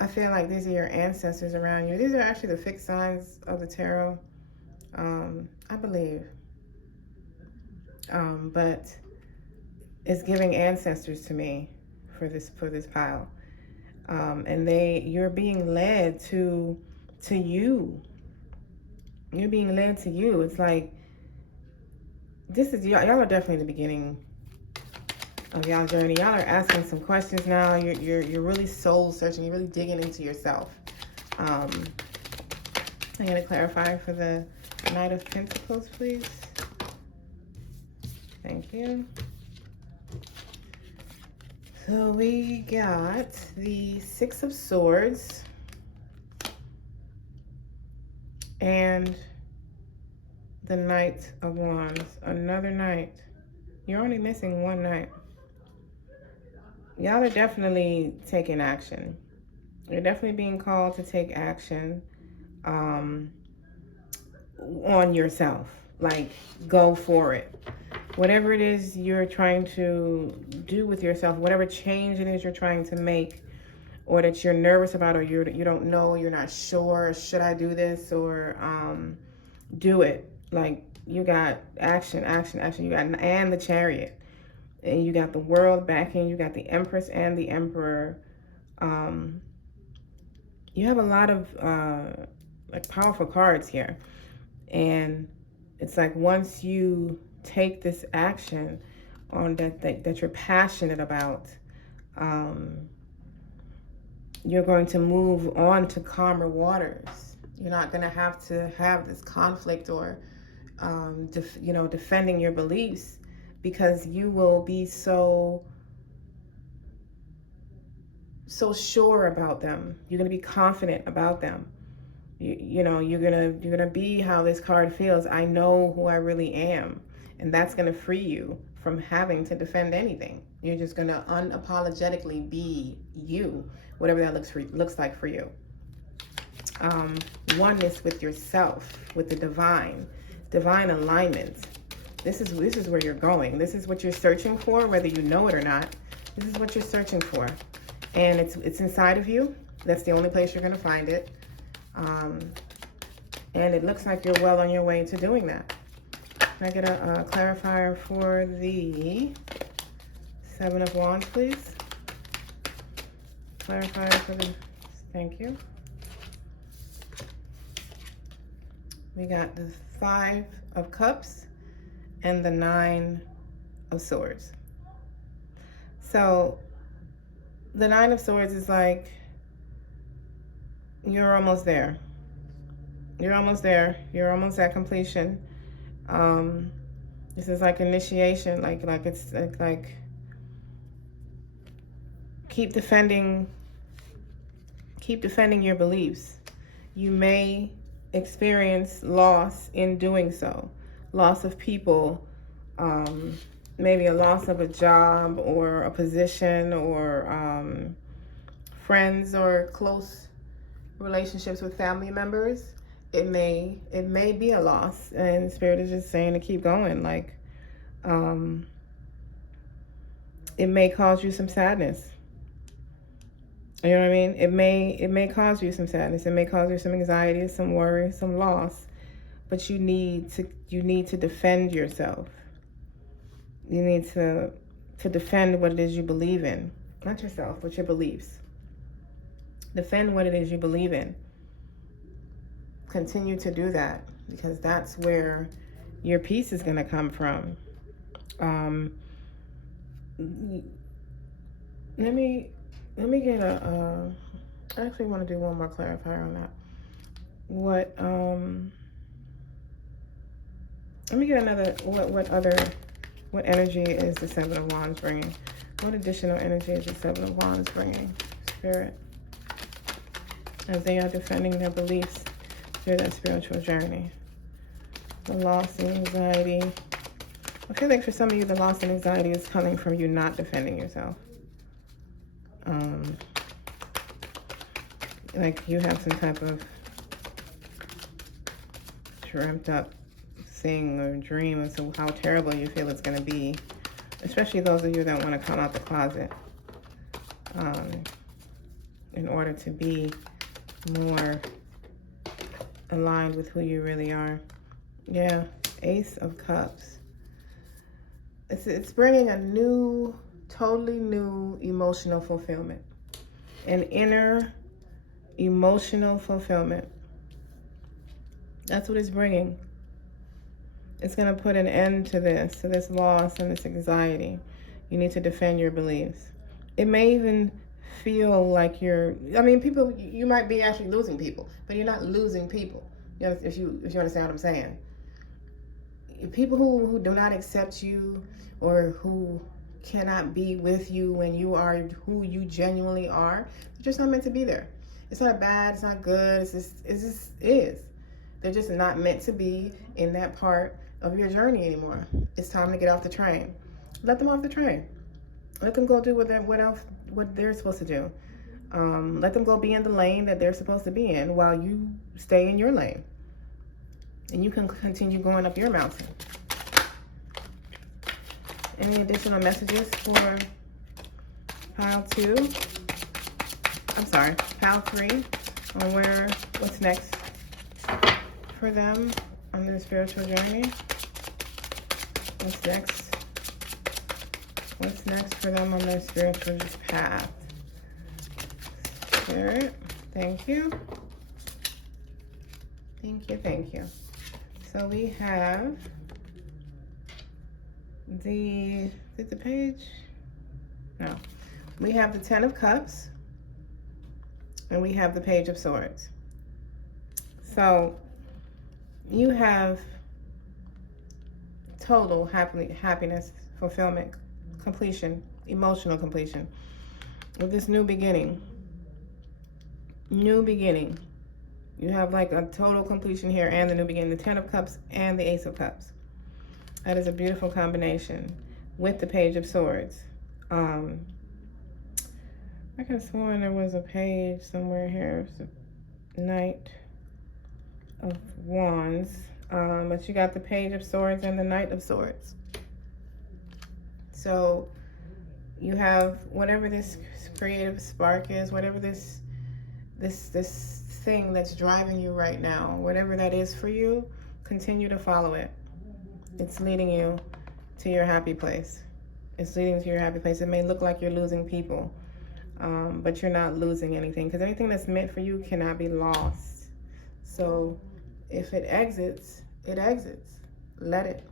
I feel like these are your ancestors around you. These are actually the fixed signs of the tarot, I believe. But it's giving ancestors to me for this pile. And you're being led to you. You're being led to you. It's like, y'all are definitely the beginning of y'all journey. Y'all are asking some questions now. You're really soul searching. You're really digging into yourself. I'm gonna clarify for the Knight of Pentacles, please. Thank you. So we got the Six of Swords and the Knight of Wands. Another knight. You're only missing one knight. Y'all are definitely taking action. You're definitely being called to take action on yourself. Like, go for it. Whatever it is you're trying to do with yourself, whatever change it is you're trying to make, or that you're nervous about, or you don't know, you're not sure, should I do this, or do it. Like, you got action. You got, and the Chariot. And you got the world backing. You got the Empress and the Emperor. You have a lot of like powerful cards here. And it's like once you take this action on that you're passionate about, you're going to move on to calmer waters. You're not going to have this conflict or defending your beliefs, because you will be so sure about them. You're going to be confident about them. You're gonna be how this card feels. I know who I really am, and that's gonna free you from having to defend anything. You're just gonna unapologetically be you, whatever that looks like for you. Oneness with yourself, with the divine alignment. This is where you're going. This is what you're searching for, whether you know it or not. This is what you're searching for, and it's inside of you. That's the only place you're gonna find it. And it looks like you're well on your way to doing that. Can I get a clarifier for the Seven of Wands, please? Clarifier for the, thank you. We got the Five of Cups and the Nine of Swords. So the Nine of Swords is like, you're almost there. You're almost there. You're almost at completion. This is like initiation. Like keep defending your beliefs. You may experience loss in doing so. Loss of people, maybe a loss of a job or a position or friends or close relationships with family members. It may be a loss, and Spirit is just saying to keep going. Like, it may cause you some sadness. You know what I mean? It may cause you some sadness. It may cause you some anxiety, some worry, some loss. But you need to defend yourself. You need to defend what it is you believe in, not yourself, but your beliefs. Defend what it is you believe in. Continue to do that, because that's where your peace is going to come from. Let me get I actually want to do one more clarifier on that. What let me get another, what energy is the Seven of Wands bringing? What additional energy is the Seven of Wands bringing, Spirit, as they are defending their beliefs through that spiritual journey? The loss and anxiety. I feel like for some of you, the loss and anxiety is coming from you not defending yourself. Like you have some type of dreamt up thing or dream as to how terrible you feel it's going to be, especially those of you that want to come out the closet, in order to be more aligned with who you really are. Yeah, Ace of Cups. It's bringing a new, totally new emotional fulfillment, an inner emotional fulfillment. That's what it's bringing. It's going to put an end to this loss and this anxiety. You need to defend your beliefs. It may even feel like people, you might be actually losing people, but you're not losing people. You know, if you understand what I'm saying. People who do not accept you, or who cannot be with you when you are who you genuinely are, they're just not meant to be there. It's not bad, it's not good, it just is. They're just not meant to be in that part of your journey anymore. It's time to get off the train. Let them off the train. Let them go do what they're supposed to do. Let them go be in the lane that they're supposed to be in, while you stay in your lane. And you can continue going up your mountain. Any additional messages for pile 3 on what's next for them on their spiritual journey? What's next for them on their spiritual path? Spirit, thank you. Thank you. So we have Is it the page? No. We have the Ten of Cups, and we have the Page of Swords. So you have total happiness, fulfillment, completion, emotional completion with this new beginning. New beginning. You have like a total completion here and the new beginning, the Ten of Cups and the Ace of Cups. That is a beautiful combination with the Page of Swords. I could have sworn there was a page somewhere here. It's the Knight of Wands. But you got the Page of Swords and the Knight of Swords. So you have whatever this creative spark is, whatever this thing that's driving you right now, whatever that is for you, continue to follow it. It's leading you to your happy place. It's leading to your happy place. It may look like you're losing people, but you're not losing anything, because anything that's meant for you cannot be lost. So if it exits, it exits. Let it.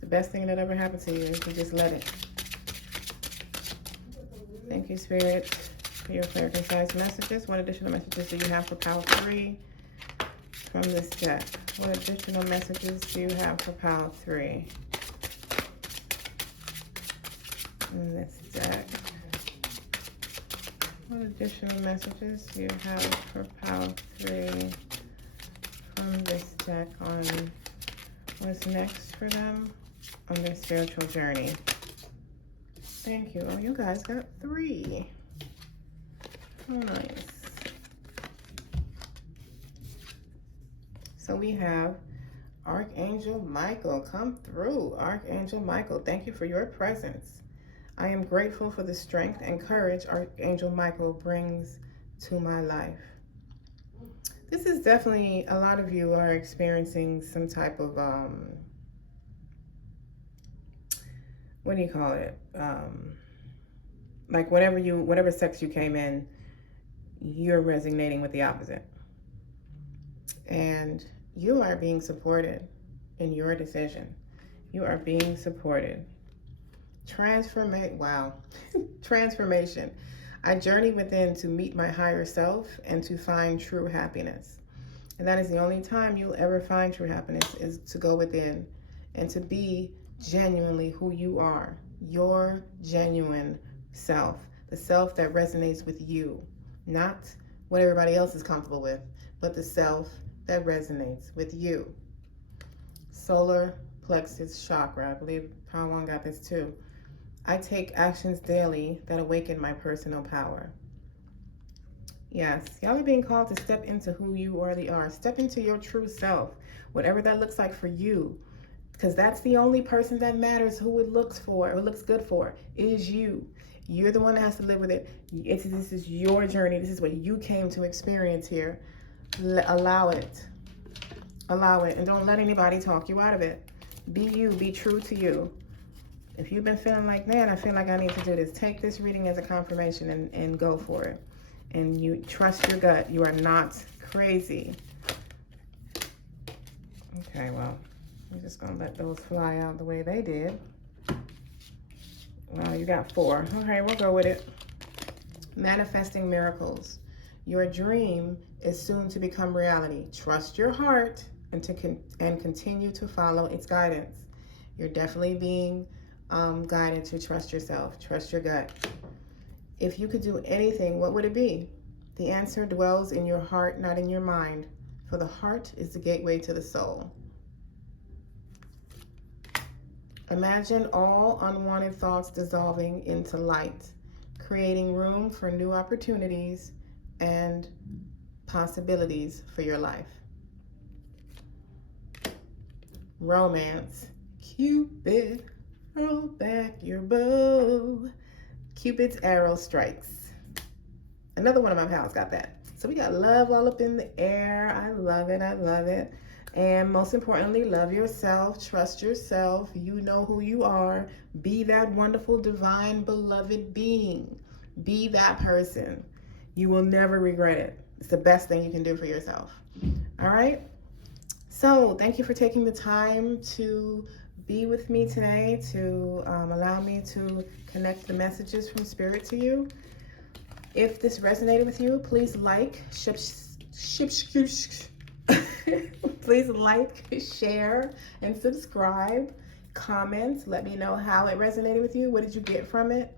The best thing that ever happened to you is to just let it. Thank you, Spirit, for your clear, concise messages. What additional messages do you have for Pile 3 from this deck? What additional messages do you have for Pile 3 in this deck? What additional messages do you have for Pile 3 from this deck on what's next for them on their spiritual journey? Thank you. Oh, you guys got 3. Oh, nice. So we have Archangel Michael. Come through, Archangel Michael. Thank you for your presence. I am grateful for the strength and courage Archangel Michael brings to my life. This is definitely, a lot of you are experiencing some type of, what do you call it? Like whatever sex you came in, you're resonating with the opposite. And you are being supported in your decision. You are being supported. Wow. Transformation. I journey within to meet my higher self and to find true happiness. And that is the only time you'll ever find true happiness, is to go within and to be genuinely who you are. Your genuine self. The self that resonates with you. Not what everybody else is comfortable with, but the self that resonates with you. Solar plexus chakra. I believe Power 1 got this too. I take actions daily that awaken my personal power. Yes, y'all are being called to step into who you already are. Step into your true self, whatever that looks like for you. Because that's the only person that matters. Who it looks for, or looks good for, is you. You're the one that has to live with it. This is your journey. This is what you came to experience here. Allow it. Allow it. And don't let anybody talk you out of it. Be you. Be true to you. If you've been feeling like, man, I feel like I need to do this, take this reading as a confirmation and go for it. And you trust your gut. You are not crazy. Okay, well, I'm just going to let those fly out the way they did. Well, you got 4. Okay, we'll go with it. Manifesting miracles. Your dream is soon to become reality. Trust your heart and continue to follow its guidance. You're definitely being guided to trust yourself. Trust your gut. If you could do anything, what would it be? The answer dwells in your heart, not in your mind. For the heart is the gateway to the soul. Imagine all unwanted thoughts dissolving into light, creating room for new opportunities and possibilities for your life. Romance. Cupid, roll back your bow. Cupid's arrow strikes. Another one of my pals got that. So we got love all up in the air. I love it. I love it. And most importantly, love yourself. Trust yourself. You know who you are. Be that wonderful, divine, beloved being. Be that person. You will never regret it. It's the best thing you can do for yourself. All right? So thank you for taking the time to be with me today, to allow me to connect the messages from Spirit to you. If this resonated with you, please like, please like, share, and subscribe. Comment, let me know how it resonated with you. What did you get from it?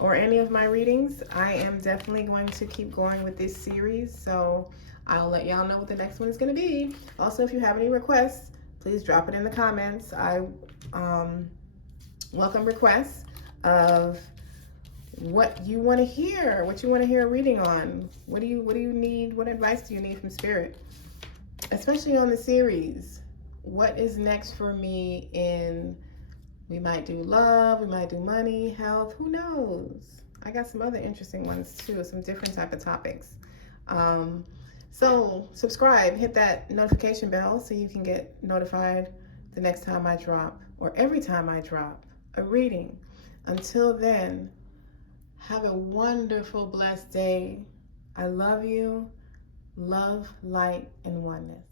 Or any of my readings. I am definitely going to keep going with this series, so I'll let y'all know what the next one is going to be. Also, if you have any requests, please drop it in the comments. I welcome requests of what you want to hear, what you want to hear a reading on. What do you need? What advice do you need from Spirit? Especially on the series. What is next for me in, we might do love, we might do money, health, who knows? I got some other interesting ones too, some different type of topics. So subscribe, hit that notification bell so you can get notified the next time I drop, or every time I drop a reading. Until then, have a wonderful, blessed day. I love you. Love, light, and oneness.